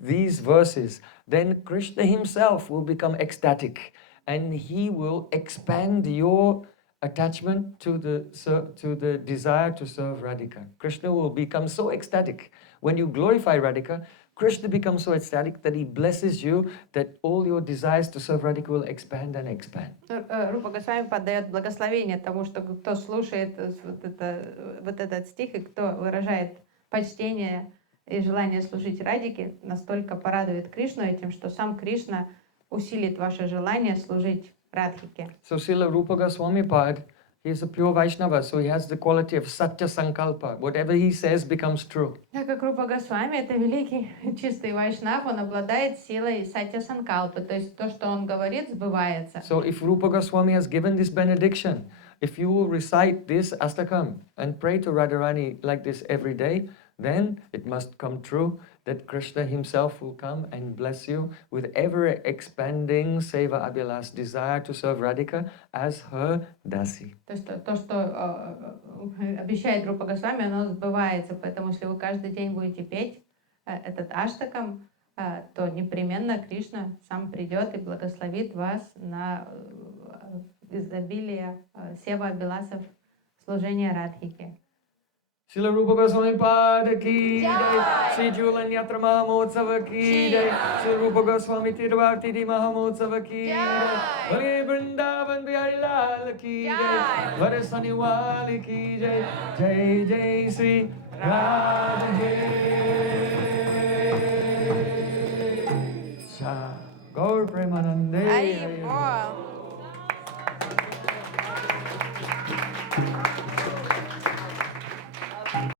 these verses, then Krishna himself will become ecstatic, and he will expand your attachment to the desire to serve Radhika. Krishna will become so ecstatic. When you glorify Radhika, Krishna becomes so ecstatic that he blesses you, that all your desires to serve Radhika will expand and expand. Рупа Госвами подает благословение тому, что кто слушает вот этот стих и кто выражает почтение и желание служить Радике, настолько порадует Кришну этим, что сам Кришна усилит ваше желание служить Радхике. So Śrīla Rūpa Gosvāmī Pad, he is a pure Vaishnava, so he has the quality of Satya Sankalpa. Whatever he says becomes true. Так как Рупа Госвами это великий чистый Вайшнав, он обладает силой Сатья Санкалпа, то есть то, что он говорит, сбывается. So if Rupa Gosvāmī has given this benediction, if you will recite this Astakam and pray to Radharani like this every day, then it must come true that Krishna himself will come and bless you with ever-expanding Seva Abhilash, desire to serve Radhika as her dasi. То, что обещает Рупа Госвами, оно сбывается, поэтому если вы каждый день будете петь этот аштакам, то непременно Кришна сам придет и благословит вас на изобилие Сева Абиласов служения Радхике. Śrīla Rūpa Gosvāmī Pad ki jai, Śrī Jhulan-yātrā mahotsav ki jai, Śrī Rūpa Gosvāmī tirobhava mahotsav ki jai, Bhole Vṛndāvana Bihari Lal ki jai, Varasani Wali ki jai, Jai Jai Śrī Rādhā. Gaur Premanande.